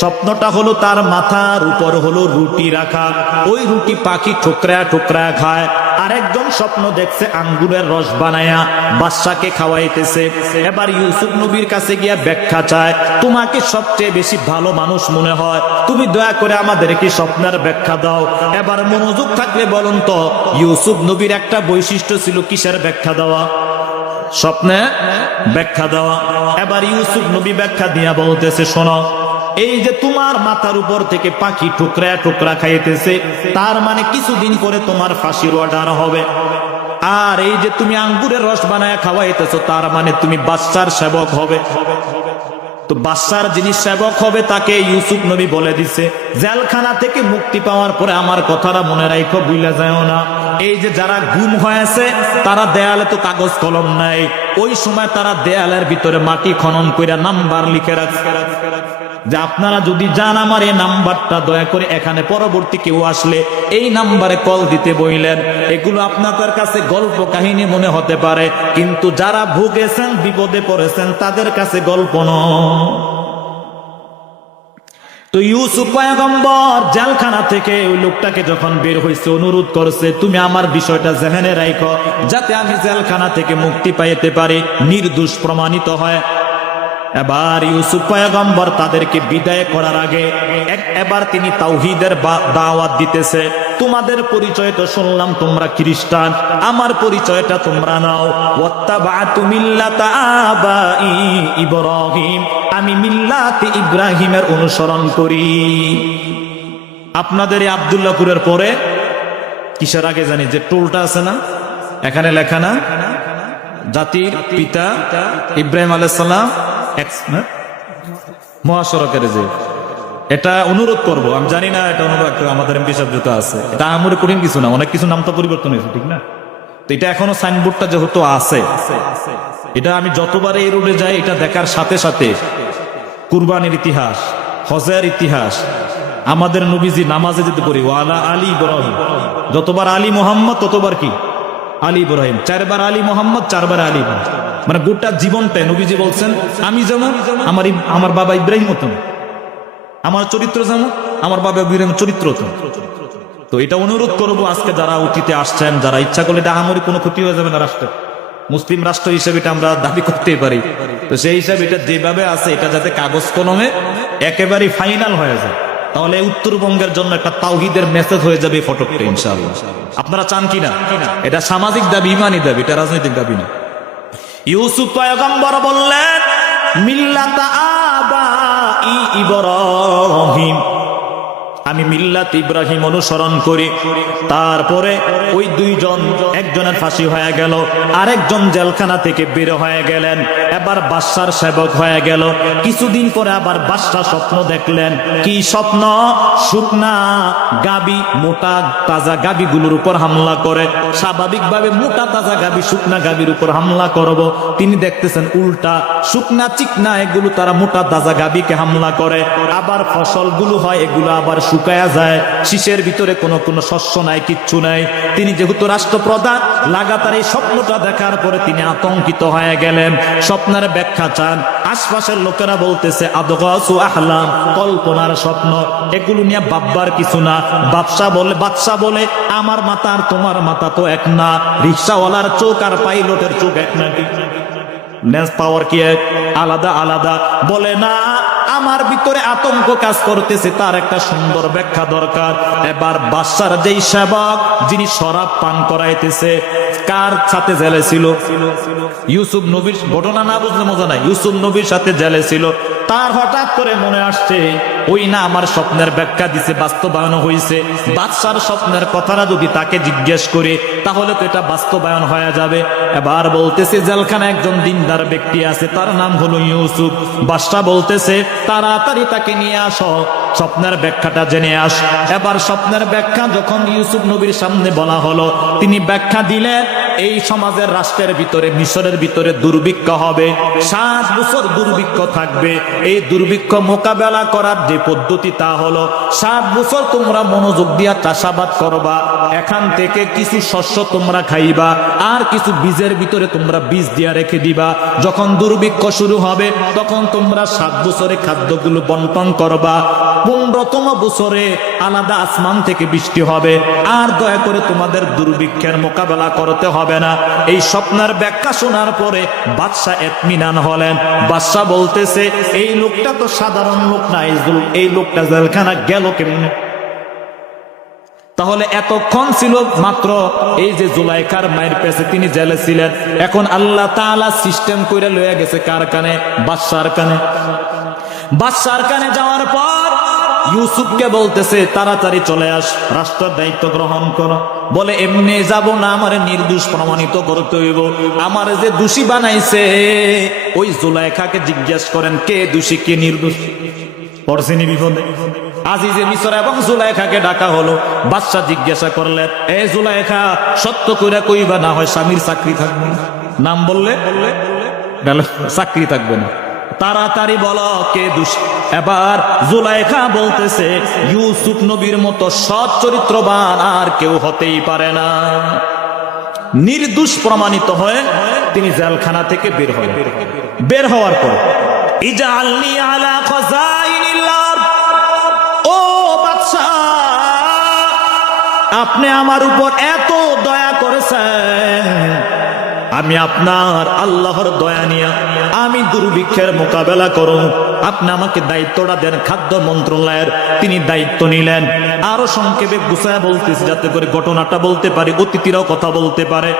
স্বপ্নটা হলো তার মাথার উপর হলো রুটি রাখা, ওই রুটি পাখি ঠোকরা ঠোকরা খায়। আরেকজন স্বপ্ন দেখছে আঙ্গুরের রস বানায়া বাদশাকে খাওয়াইতেছে। এবার ইউসুফ নবীর কাছে গিয়া ব্যাখ্যা চায়, তোমাকে সবচেয়ে বেশি ভালো মানুষ মনে হয়, তুমি দয়া করে আমাদেরকে স্বপ্নের ব্যাখ্যা দাও। এবার মনোযোগ থাকলে বলুন তো, ইউসুফ নবীর একটা বৈশিষ্ট্য ছিল কিসের ব্যাখ্যা দেওয়া? স্বপ্নে ব্যাখ্যা দেওয়া। এবার ইউসুফ নবী ব্যাখ্যা দিয়া বলতেছে, শোনো, এই যে তোমার মাথার উপর থেকে পাখি টুকরা টুকরা খাইতেছে, তার মানে কিছুদিন পরে তোমার ফাঁসির অর্ডার হবে। আর এই যে তুমি আঙ্গুরের রস বানায় খাওয়াইতেছো, তার মানে তুমি বাদশার সেবক হবে। তো বাদশার যিনি সেবক হবে তাকে ইউসুফ নবী বলে দিছে, জেলখানা থেকে মুক্তি পাওয়ার পরে আমার কথাটা মনে রাখো, ভুলে যাও না। এই যে যারা গুম হয়েছে, তারা দেয়ালে তো কাগজ কলম নাই, ওই সময় তারা দেয়ালের ভিতরে মাটি খনন করে নাম্বার লিখে রাখছে, যে আপনারা যদি যান আমার এই নাম্বারটা দয়া করে এখানে পরবর্তী কেউ আসলে এই নাম্বারে কল দিতে বইলেন। এগুলো আপনাদের কাছে গল্প কাহিনী মনে হতে পারে, কিন্তু যারা ভুগেছেন, বিপদে পড়েছেন, তাদের কাছে গল্প নয়। তো ইউসুফ পয়গম্বর জেলখানা থেকে ওই লোকটাকে যখন বের হয়েছে, অনুরোধ করছে, তুমি আমার বিষয়টা জেহেনে রাখো, যাতে আমি জেলখানা থেকে মুক্তি পাইতে পারি, নির্দোষ প্রমাণিত হয়। এবার ইউসুফ পয়গম্বর তাদেরকে বিদায় করার আগে এবার তিনি তাওহীদের দাওয়াত দিতেছে। তোমাদের পরিচয় তো শুনলাম তোমরা খ্রিস্টান, আমার পরিচয়টা তোমরা নাও। ওয়াত্তাবাতু মিল্লাতা আবাই ইব্রাহিম, আমি মিল্লাতে ইব্রাহিমের অনুসরণ করি। আপনাদের এই আব্দুল্লাহপুরের পরে কিসের আগে জানি যে টোলটা আছে না, এখানে লেখা না, জাতির পিতা ইব্রাহিম আলাইহিস সালাম মহাসড়কের যে, এটা অনুরোধ করব, আমি জানি না এটা অনুরোধ আমাদের এমপি সাহেব যেটা আছে, এটা আমার কঠিন কিছু না, অনেক কিছু নাম তো পরিবর্তন হয়েছে, ঠিক না? তো এটা এখনো সাইনবোর্ডটা যেহেতু আছে, এটা আমি যতবার এই রোডে যাই এটা দেখার সাথে সাথে কুরবানির ইতিহাস, হজের ইতিহাস, আমাদের নবীজি নামাজে যেতে পড়ি ওয়ালা আলী ইব্রাহিম, যতবার আলী মোহাম্মদ ততবার কি আলী ইব্রাহিম, 4 বার আলী মোহাম্মদ, 4 বার আলী ইব্রাহিম, মানে গোটা জীবনটাই নবীজি বলছেন আমি যেমন আমার বাবা ইব্রাহিম হতাম, আমার চরিত্র যেমন আমার বাবা ইব্রাহিম চরিত্র হতাম। তো এটা অনুরোধ করবো আজকে যারা অতীতে আসছেন, যারা ইচ্ছা করলে এটা আমারই কোনো ক্ষতি হয়ে যাবে না, রাষ্ট্র মুসলিম রাষ্ট্র হিসেবে এটা আমরা দাবি করতেই পারি, তো সেই হিসাবে এটা যেভাবে আছে এটা যাতে কাগজ কলমে একেবারে ফাইনাল হয়ে যায়, তাহলে উত্তরবঙ্গের জন্য একটা তাওহীদের মেসেজ হয়ে যাবে এই ফটোটা ইনশাআল্লাহ। আপনারা চান কিনা? এটা সামাজিক দাবি, ইমানি দাবি, এটা রাজনৈতিক দাবি না। ইউসুফ পয়গম্বর বললেন মিল্লাতা আবাই ইব্রাহিম, আমি মিল্লাত ইব্রাহিম অনুসরণ করি। তারপরে ওই দুইজন, একজনের ফাঁসি হয়ে গেল, আরেকজন জেলখানা থেকে বের হয়ে গেলেন, এবার বাদশার সেবক হয়ে গেল। কিছুদিন পরে আবার বাদশা স্বপ্ন দেখলেন। কি স্বপ্ন? শুকনা গাবি, মোটা তাজা গাবিগুলোর উপর হামলা করে। স্বাভাবিকভাবে মোটা তাজা গাবি শুকনা গাবির উপর হামলা করব, তিনি দেখতেছেন উল্টা, শুকনা চিকনা এগুলো তারা মোটা তাজা গাবিকে হামলা করে। আবার ফসলগুলো হয় এগুলো আবার শুকায়া যায়, শীষের ভিতরে কোনো শস্য নাই, কিচ্ছু নাই। তিনি যেহেতু রাষ্ট্রপ্রধান, লাগাতার এই স্বপ্নটা দেখার পরে তিনি আতঙ্কিত হয়ে গেলেন। স্বপ্নের ব্যাখ্যা চান, আশপাশের লোকেরা বলতেছে আদগাসু আহলাম, কল্পনার স্বপ্ন, এগুলো নিয়ে ভাববার কিছু না। বাদশা বলে আমার মাথা আর তোমার মাথা তো এক না, রিক্সাওয়ালার চোখ আর পাইলটের চোখ এক নাকি, লেন্স পাওয়ার কি এক? আলাদা আলাদা। বলে না, আমার ভিতরে আতঙ্ক কাজ করতেছে, তার একটা সুন্দর ব্যাখ্যা দরকার। এবার বাদশার যেই সেবক যিনি শরাব পান করাইতেছে, কার সাথে জেলে ছিল? ইউসুফ নবীর। ঘটনা না বুঝলে মজা নাই। ইউসুফ নবীর সাথে জেলে ছিল। তার হঠাৎ করে মনে আসছে, ওই না আমার স্বপ্নের ব্যাখ্যা দিছে, বাস্তবায়ন হয়েছে। বাদশার স্বপ্নের কথাটা যদি তাকে জিজ্ঞেস করে, তাহলে তো এটা বাস্তবায়ন হয়ে যাবে। এবার বলতেছে জেলখানা একজন দিনদার ব্যক্তি আছে, তার নাম হলো ইউসুফ। বাদশা বলতেছে তাড়াতাড়ি তাকে নিয়ে আসো, স্বপ্নের ব্যাখ্যাটা জেনে আস। এবার স্বপ্নের ব্যাখ্যা যখন ইউসুফ নবীর সামনে বলা হলো, তিনি ব্যাখ্যা দিলেন এই সমাজের, রাষ্ট্রের ভিতরে, মিশরের ভিতরে দুর্ভিক্ষ হবে, 7 বছর দুর্ভিক্ষ থাকবে। এই দুর্ভিক্ষ মোকাবেলা করার যে পদ্ধতি, তা হলো 7 বছর তোমরা মনোযোগ দিয়া চাষাবাদ করবা, এখান থেকে কিছু শস্য তোমরা খাইবা, আর কিছু বীজের ভিতরে তোমরা বীজ দিয়া রেখে দিবা। যখন দুর্ভিক্ষ শুরু হবে, তখন তোমরা 7 বছরে খাদ্যগুলো বন্টন করবা। 15তম বছরে আলাদা আসমান থেকে বৃষ্টি হবে, আর দয়া করে তোমাদের দুর্ভিক্ষের মোকাবেলা করতে হবে না। এই স্বপ্নের ব্যাখ্যা শোনার পরে বাদশাহ ইতমিনান হলেন। বাদশাহ বলতেছে এই লোকটা তো সাধারণ লোক না, এই লোকটা জেলখানা গেল কেমনে? তাহলে এতক্ষণ ছিল মাত্র এই যে জুলাইখার মায়ের পেছে তিনি জেলে ছিলেন, এখন আল্লাহ তাআলা সিস্টেম করে লয়ে গেছে কার কানে? বাদশার কানে। বাদশার কানে যাওয়ার পর ইউসুফকে বলতেছে তাড়াতাড়ি চলে আস, রাষ্ট্রের দায়িত্ব গ্রহণ করো। বলে এমনি যাব না, আমার নির্দোষ প্রমাণিত করতে হইব। আমার যে দোষী বানাইছে, ওই জুলাইখাকে জিজ্ঞেস করেন কে দোষী কে নির্দোষ। পড়ছেনি বিপদে। আজিজে মিসর এবং জুলাইখাকে ডাকা হলো। বাদশা জিজ্ঞাসা করলেন, এ জুলাইখা, সত্য কইরা কইবা, না হয় স্বামীর চাকরি থাকবে না। নাম বললে চাকরি থাকবে না, তাড়াতাড়ি বলো কে দোষী। এবার জুলাইখা বলতেছে ইউসুফ নবীর মতো সৎ চরিত্রবান আর কেউ হতেই পারে না। নির্দোষ প্রমাণিত হয়ে তিনি জেলখানা থেকে বের হন। বের হওয়ার পর ইজআলনি আলা খাযাইনিল আরদ, ও বাদশা, আপনি আমার উপর এত দয়া করেছেন, আমি আপনার আল্লাহর দয়া নিয়ে আমি দুর্ভিক্ষের মোকাবেলা করব। আপনি আমাকে দায়িত্বটা দেন খাদ্য মন্ত্রণালয়ের। তিনি দায়িত্ব নিলেন। আরো সংক্ষেপে গুছায় বলতেছি যাতে করে ঘটনাটা বলতে পারি, অতিথিরাও কথা বলতে পারে।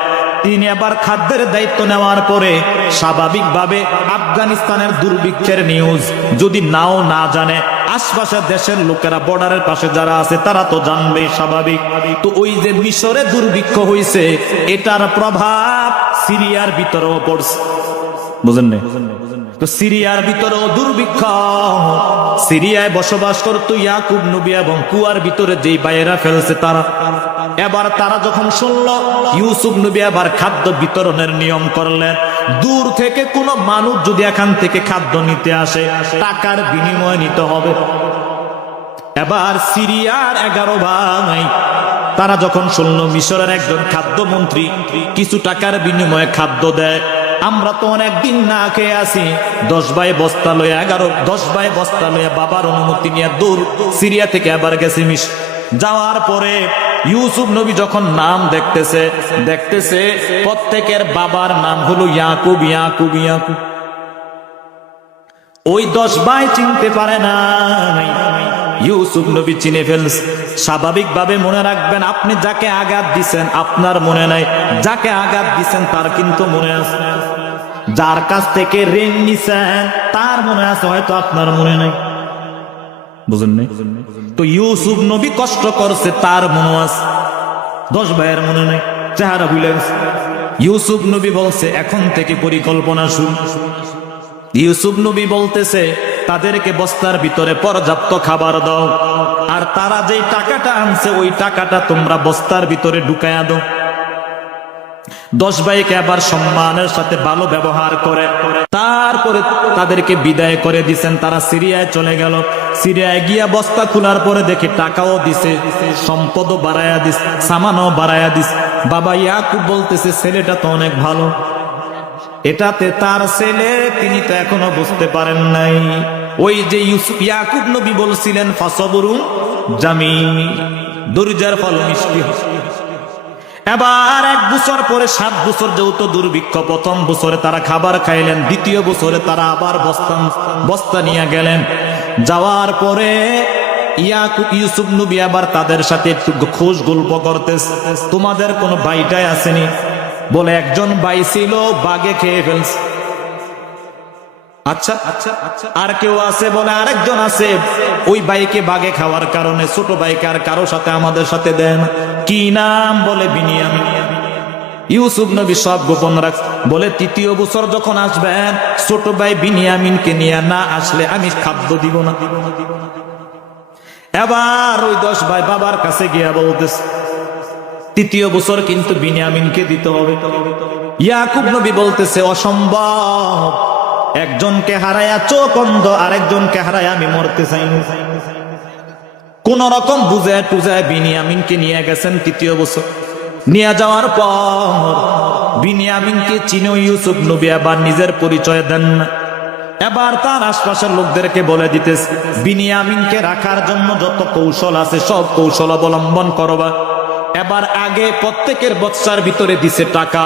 তিনি আবার খাদ্যের দায়িত্ব নেওয়ার পরে স্বাভাবিকভাবে আফগানিস্তানের দুর্ভিক্ষের নিউজ যদি নাও না জানে, আশপাশের দেশের লোকেরা, বর্ডারের পাশে যারা আছে তারা তো জানবে, স্বাভাবিক। তো ওই যে মিশরে দুর্ভিক্ষ হয়েছে, এটার প্রভাব সিরিয়ার ভিতরেও পড়ছে, বুঝেন না? তো সিরিয়ার ভিতরেও দুর্ভিক্ষ। সিরিয়ায় বসবাস করত ইয়াকুব নবী এবং কুয়ার ভিতরে যেই বাইরা ফেলছে তারা। এবার তারা যখন শুনল ইউসুফ নবী আবার খাদ্য বিতরণের নিয়ম করলেন, দূর থেকে কোনো মানুষ যদি এখান থেকে খাদ্য নিতে আসে, টাকার বিনিময়ে নিতে হবে। এবার সিরিয়ার 11 ভাই তারা যখন শুনল মিশরের একজন খাদ্যমন্ত্রী কিছু টাকার বিনিময়ে খাদ্য দেয়, আমরা তো অনেকদিন না খেয়ে আসি, 10 ভাই বস্তা লয়ে 10 ভাই বস্তা লয়ে বাবার অনুমতি নিয়ে দূর সিরিয়া থেকে আবার গেছে মিশর। যাওয়ার পরে ইউসুফ নবী যখন নাম দেখতেছে প্রত্যেকের বাবার নাম হলো ইয়াকুব ইয়াকুব ইয়াকুব। ওই 10 ভাই চিনতে পারে না, ইউসুফ নবী চিনে ফেলছে। স্বাভাবিকভাবে মনে রাখবেন, আপনি যাকে আঘাত দিচ্ছেন আপনার মনে নাই, যাকে আঘাত দিচ্ছেন তার কিন্তু মনে আছে। যার কাছ থেকে ঋণ নিছেন তার মনে আছে, হয়তো আপনার মনে নাই, বুঝেন নাই? তো ইউসুফ নবী কষ্ট করছে, তার মনে আছে, 10 ভাইয়ের মনে নাই, চেহারা ভুলে গেছে। ইউসুফ নবী বলছে এখন থেকে পরিকল্পনা শুরু। ইউসুফ নবী বলতেছে তাদেরকে বস্তার ভিতরে পর্যাপ্ত খাবার দাও, আর তারা যেই টাকাটা আনছে ওই টাকাটা তোমরা বস্তার ভিতরে ঢুকায়া দাও। 10 ভাইকে আবার সম্মানের সাথে ভালো ব্যবহার করে তারপরে তাদেরকে বিদায় করে দিছেন। তারা সিরিয়ায় চলে গেল। সিরিয়ায় গিয়া বস্তা খোলার পরে দেখে টাকাও দিছে, সম্পদও বাড়ায়া দিস, সামানও বাড়ায়া দিস। বাবা ইয়াকুব বলতেছে ছেলেটা তো অনেক ভালো, এটাতে তার ছেলে, তিনি তো এখনো বুঝতে পারেন নাই। ওই যে ইয়াকুব নবী বলছিলেন ফাসবরুন জামিল, ধৈর্যের ফল মিষ্টি। এবার 1 বছর পরে 7 বছর যেহেতু দুর্ভিক্ষ, প্রথম বছরে তারা খাবার খাইলেন, দ্বিতীয় বছরে তারা আবার বস্তা নিয়ে গেলেন। যাওয়ার পরে ইউসুফ নবী আবার তাদের সাথে একটু খোঁজ গল্প করতেছে, তোমাদের কোনো ভাইটাই আসেনি? বলে একজন ভাই ছিল, বাঘে খেয়ে ফেলছে। আচ্ছা আচ্ছা আচ্ছা, আর কেউ আছে? বলে আরেকজন আছে, ওই ভাইকে বাঘে খাওয়ার কারণে ছোট ভাইকে আর কারো সাথে আমাদের সাথে দেন। কি নাম? বলে বিনিয়ামিন। ইউসুফ নবী সব গোপন রাখ। বলে তৃতীয় বছর যখন আসবেন, ছোট ভাই বিনিয়ামিনকে নিয়ে না আসলে আমি খাদ্য দিব না। এবার ওই 10 ভাই বাবার কাছে গিয়া বলতেছে, তৃতীয় বছর কিন্তু বিনিয়ামিনকে দিতে হবে। ইয়াকুব নবী বলতেছে, অসম্ভব, একজনকে হারায়া চোখ অন্ধ, আরেকজনকে হারায়া আমি মরতে চাই না। কোন রকম বুঝে টুজায় বিনিয়ামিনকে নিয়ে গেছেন তৃতীয় বছর। নিয়ে যাওয়ার পর বিনিয়ামিনকে চিনো ইউসুফ নবী আবার নিজের পরিচয় দেন না। এবার তার আশপাশের লোকদেরকে বলে দিতেছে, বিনিয়ামিনকে রাখার জন্য যত কৌশল আছে সব কৌশল অবলম্বন করবা। এবার আগে প্রত্যেকের বস্তার ভিতরে দিছে টাকা,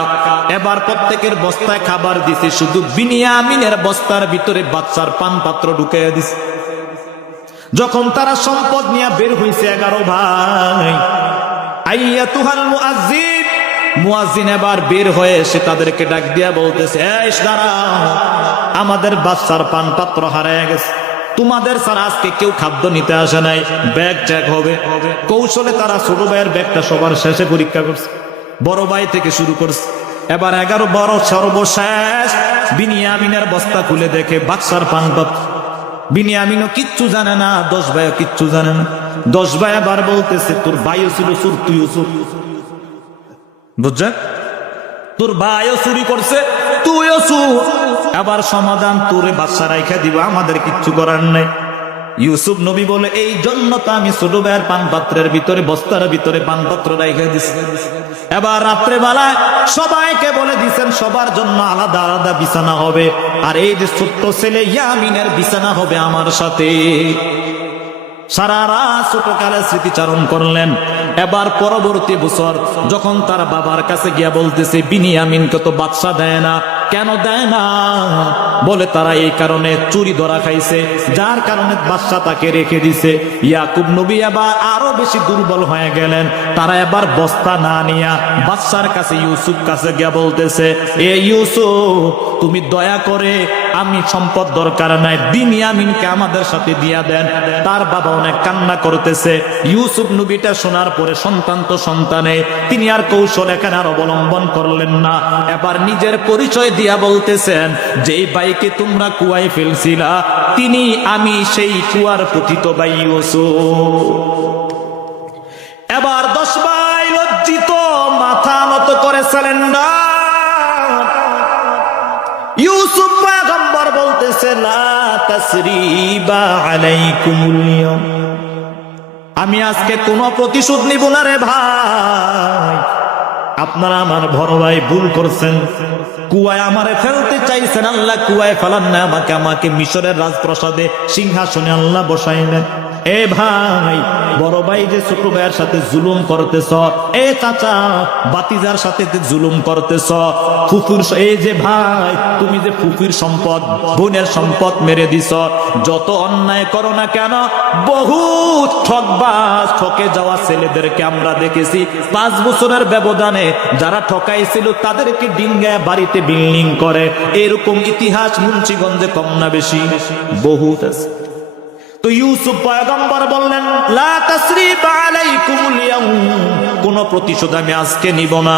এবার প্রত্যেকের বস্তায় খাবার দিছে, শুধু বিনিয়ামিনের বস্তার ভিতরে বাচ্চার পান পাত্র ঢুকাইয়া দিছে। যখন তারা সম্পদ নিয়ে বের হইছে 11 ভাই, আইয়াতুহাল মুআজ্জিন, মুয়াজ্জিন এবার বের হয়ে এসে তাদেরকে ডাক দিয়া বলতেছে, এই দাঁড়াও, আমাদের বাচ্চার পান পাত্র হারায় গেছে, তোমাদের ছাড়া আজকে কেউ খাদ্য নিতে আসে নাই, ব্যাগ চেক হবে। কৌশলে তারা ছোট ভাইয়ের ব্যাগটা সবার শেষে পরীক্ষা করছে, বড় ভাই থেকে শুরু করছে। এবার 11 বড় সর্বশেষ বিনিয়ামিনের বস্তা খুলে দেখে বাচ্চার পান পাত্র। বিনিয়ামিনও কিচ্ছু জানে না, 10 ভাইও কিচ্ছু জানে না। 10 ভাই আবার বলতেছে, তোর ভাইও ছিল চোর, তুইও চোর, বুঝছেন? তোর ভাইও চুরি করছে, তুইও চোর। আবার সমাধান তোরে বাচ্চা রাইখা দিব, আমাদের কিচ্ছু করার নাই। ইউসুফ নবী বলে, এই জন্য তো আমি ছোট ভাইয়ের পান পাত্রের ভিতরে বস্তার ভিতরে পান পাত্র রাইখা দিছি। এবার রাত্রে বেলায় সবাইকে বলে দিছেন সবার জন্য আলাদা আলাদা বিছানা হবে, আর এই যে ছোট্ট ছেলে ইয়ামিনের বিছানা হবে আমার সাথে। সারা রাত ছোটকালের স্মৃতিচারণ করলেন। এবার পরবর্তী বছর যখন তার বাবার কাছে গিয়া বলতেছে, বিনিয়ামিনকে তো বাদশা দেয় না, কেন দেয় না? বলে তারা এই কারণে চুরি ধরা খাইছে, যার কারণে বাদশা তাকে রেখে দিছে। ইয়াকুব নবী এবার আরো বেশি দুর্বল হয়ে গেলেন। তারা এবার বস্তা না নিয়া বাদশার কাছে ইউসুফ কাছে গিয়া বলতেছে, এ ইউসুফ, তুমি দয়া করে, আমি সম্পদ দরকার নাই, বিনিয়ামিনকে আমাদের সাথে দিয়া দেন। তার বাবা অনেক কান্না করতেছে। ইউসুফ নবীটা শোনার পরে সন্তান তো সন্তানে, তিনি আর কৌশল এখানে আর অবলম্বন করলেন না। এবার নিজের পরিচয় দিয়া বলতেছেন, যেই ভাইকে তোমরা কুয়ায় ফেলছিলা, তিনি আমি, সেই কুয়ার পতিত ভাই ইউসুফ। এবার 10 ভাই লজ্জিত, মাথা নত করে সালেন্ডার। ইউসুফ পয়গম্বর বলতেছে, লা তাসরিবা আলাইকুমুল ইয়াওম, আমি আজকে কোনো প্রতিশোধ নিব না রে ভাই। আপনারা আমার বড় ভাই ভুল করছেন, কুয়ায় আমারে ফেলতে চাইছেন, আল্লাহ কুয়ায় ফেলান না আমাকে, আমাকে মিশরের রাজপ্রাসাদে সিংহাসনে আল্লাহ বসাইলেন। এ ভাই, বড় ভাই যে ছোট ভাইয়ের সাথে জুলুম করতেছ, এ চাচা বাতিজার সাথে জুলুম করতেছ, ফুফুর, এই যে ভাই তুমি যে ফুফুর সম্পদ, বোনের সম্পদ মেরে দিছ, যত অন্যায় করো না কেন, বহুত ঠকবাজ, ঠকে যাওয়া ছেলেদেরকে আমরা দেখেছি 5 বছরের ব্যবধানে যারা ঠকাইছিল তাদেরকে ডিঙ্গায় বাড়িতে বিল্ডিং করে। এরকম ইতিহাস মুন্সিগঞ্জে কম না বেশি? বহুত আছে। তো ইউসুফ পয়গম্বর বললেন, লা তাসরিবা আলাইকুমুল ইয়াওম, কোন প্রতিশোধ আমি আজকে নিব না,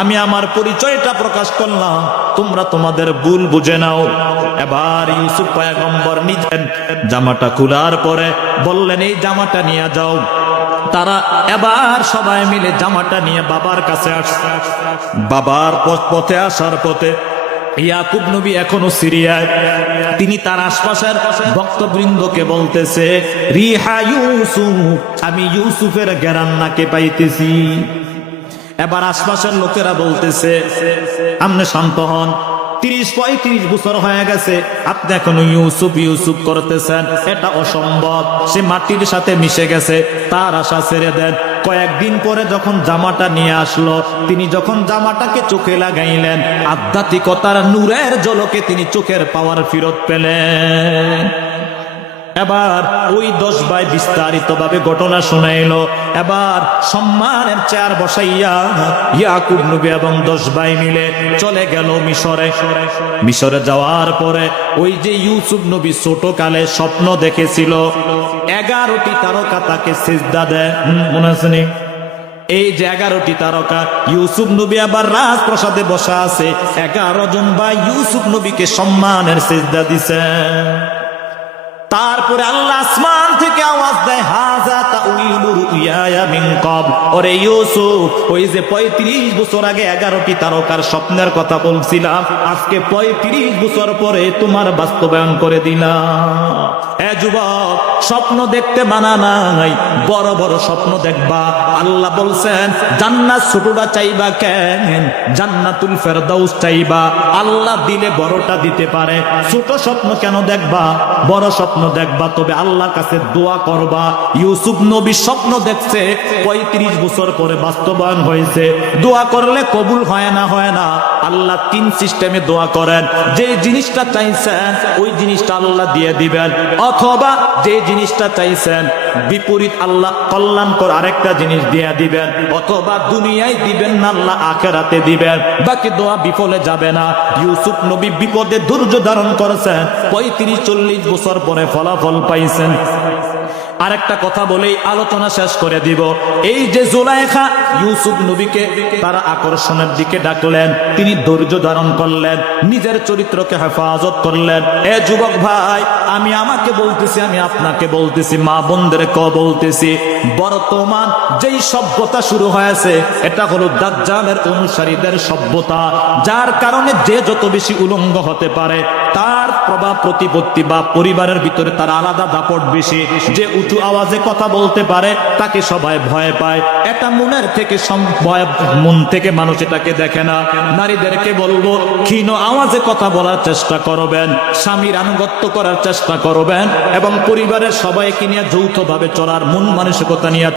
আমি আমার পরিচয়টা প্রকাশ করলাম, তোমরা তোমাদের ভুল বুঝে নাও। এবার ইউসুফ পয়গম্বর নিজের জামাটা খোলার পরে বললেন, এই জামাটা নিয়ে যাও। তারা এবার সবাই মিলে জামাটা নিয়ে বাবার কাছে আসছে। বাবার পথে আসার পথে ইয়াকুব নবী এখনো সিরিয়ায়, তিনি তার আশপাশের ভক্তবৃন্দকে বলতেছে, রিহা ইউসুফ, আমি ইউসুফের ঘেরান নাকে পাইতেছি। এবার আশপাশের লোকেরা বলতেছে, আপনি শান্ত হন, 30-35 বছর হয়ে গেছে, আপনি এখনো ইউসুফ ইউসুফ করতেছেন, এটা অসম্ভব, সে মাটির সাথে মিশে গেছে, তার আশা ছেড়ে দেন। কয়েকদিন পরে যখন জামাটা নিয়ে আসলো, তিনি যখন জামাটাকে চোখে লাগাইলেন, আধ্যাত্মিকতার নূরের ঝলকে তিনি চোখের পাওয়ার ফেরত পেলেন। এবার ওই 10 ভাই বিস্তারিত ভাবে ঘটনা শুনাইলো। এবার সম্মানের চেয়ার বসাইয়া ইয়াকুব নবী এবং 10 ভাই মিলে চলে গেল মিশরে। মিশরে যাওয়ার পরে ওই যে ইউসুফ নবী ছোট কালে স্বপ্ন দেখেছিল 11টি তারকা তাকে সিজদা দেয়, মনে আছে নি? এই যে 11টি তারকা, ইউসুফ নবী আবার রাজপ্রাসাদে বসা আছে, 11 জন ভাই ইউসুফ নবীকে সম্মানের সিজদা দিছে। তারপরে আল্লাহ আসমান থেকে আওয়াজ দেয়, হাযা তাউইলু রুইয়া মিন ক্বাবল, ওরে ইউসুফ, ওই যে 35 বছর আগে 11টি তারকার স্বপ্নের কথা বলছিলাম, আজকে 35 বছর পরে তোমার বাস্তবায়ন করে দিলাম। এ যুবক, স্বপ্ন দেখতে মানা নাই, বড় বড় স্বপ্ন দেখবা। আল্লাহ বলছেন জান্নাত ছোটটা চাইবা কেন, জান্নাতুল ফেরদাউস চাইবা। আল্লাহ দিলে বড়টা দিতে পারে, ছোট স্বপ্ন কেন দেখবা, বড় স্বপ্ন দেখবা। তবে আল্লাহর কাছে দোয়া করবা। ইউসুফ নবী স্বপ্ন দেখছে, 35 বছর পরে বাস্তবায়ন হয়েছে। দোয়া করলে কবুল হয় না, হয় না। আল্লাহ 3 সিস্টেমে দোয়া করেন। যে জিনিসটা চাইছেন ওই জিনিসটা আল্লাহ দিয়ে দিবেন, অথবা যে জিনিসটা চাইছেন বিপরীত আল্লাহ কল্যাণকর আরেকটা জিনিস দিয়ে দিবেন, অথবা দুনিয়ায় দিবেন না, আল্লাহ আখিরাতে দিবেন। বাকি দোয়া বিফলে যাবে না। ইউসুফ নবী বিপদে ধৈর্য ধারণ করেছেন, 35-40 বছর পরে ফলাফল পাইছেন। আরেকটা কথা বলেই আলোচনা শেষ করে দিব। এই যে জুলাইখা ইউসুফ নবীকে তারা আকর্ষণের দিকে ডাকলেন, তিনি ধৈর্য ধারণ করলেন, নিজের চরিত্রকে হেফাজত করলেন। এ যুবক ভাই, আমি আমাকে বলতেছি, আমি আপনাকে বলতেছি, মা বোনদেরকে বলতেছি, বর্তমান যেই সভ্যতা শুরু হয়েছে এটা হলো দাজ্জালের অনুসারীদের সভ্যতা। যার কারণে যে যত বেশি উলঙ্গ হতে পারে তার প্রভাব প্রতিপত্তি বা পরিবারের ভিতরে তার আলাদা দাপট বেশি। যে উঁচু আওয়াজে কথা বলতে পারে তাকে সবাই ভয় পায়। এটা মনের থেকে মন থেকে মানুষ এটাকে দেখে না। নারীদেরকে বলবো, ক্ষীণ আওয়াজে কথা বলার চেষ্টা করবেন, স্বামীর আনুগত্য করার চেষ্টা করবেন, এবং পরিবারের সবাইকে নিয়ে যৌথভাবে চলার মন মানসিকতা নিয়ে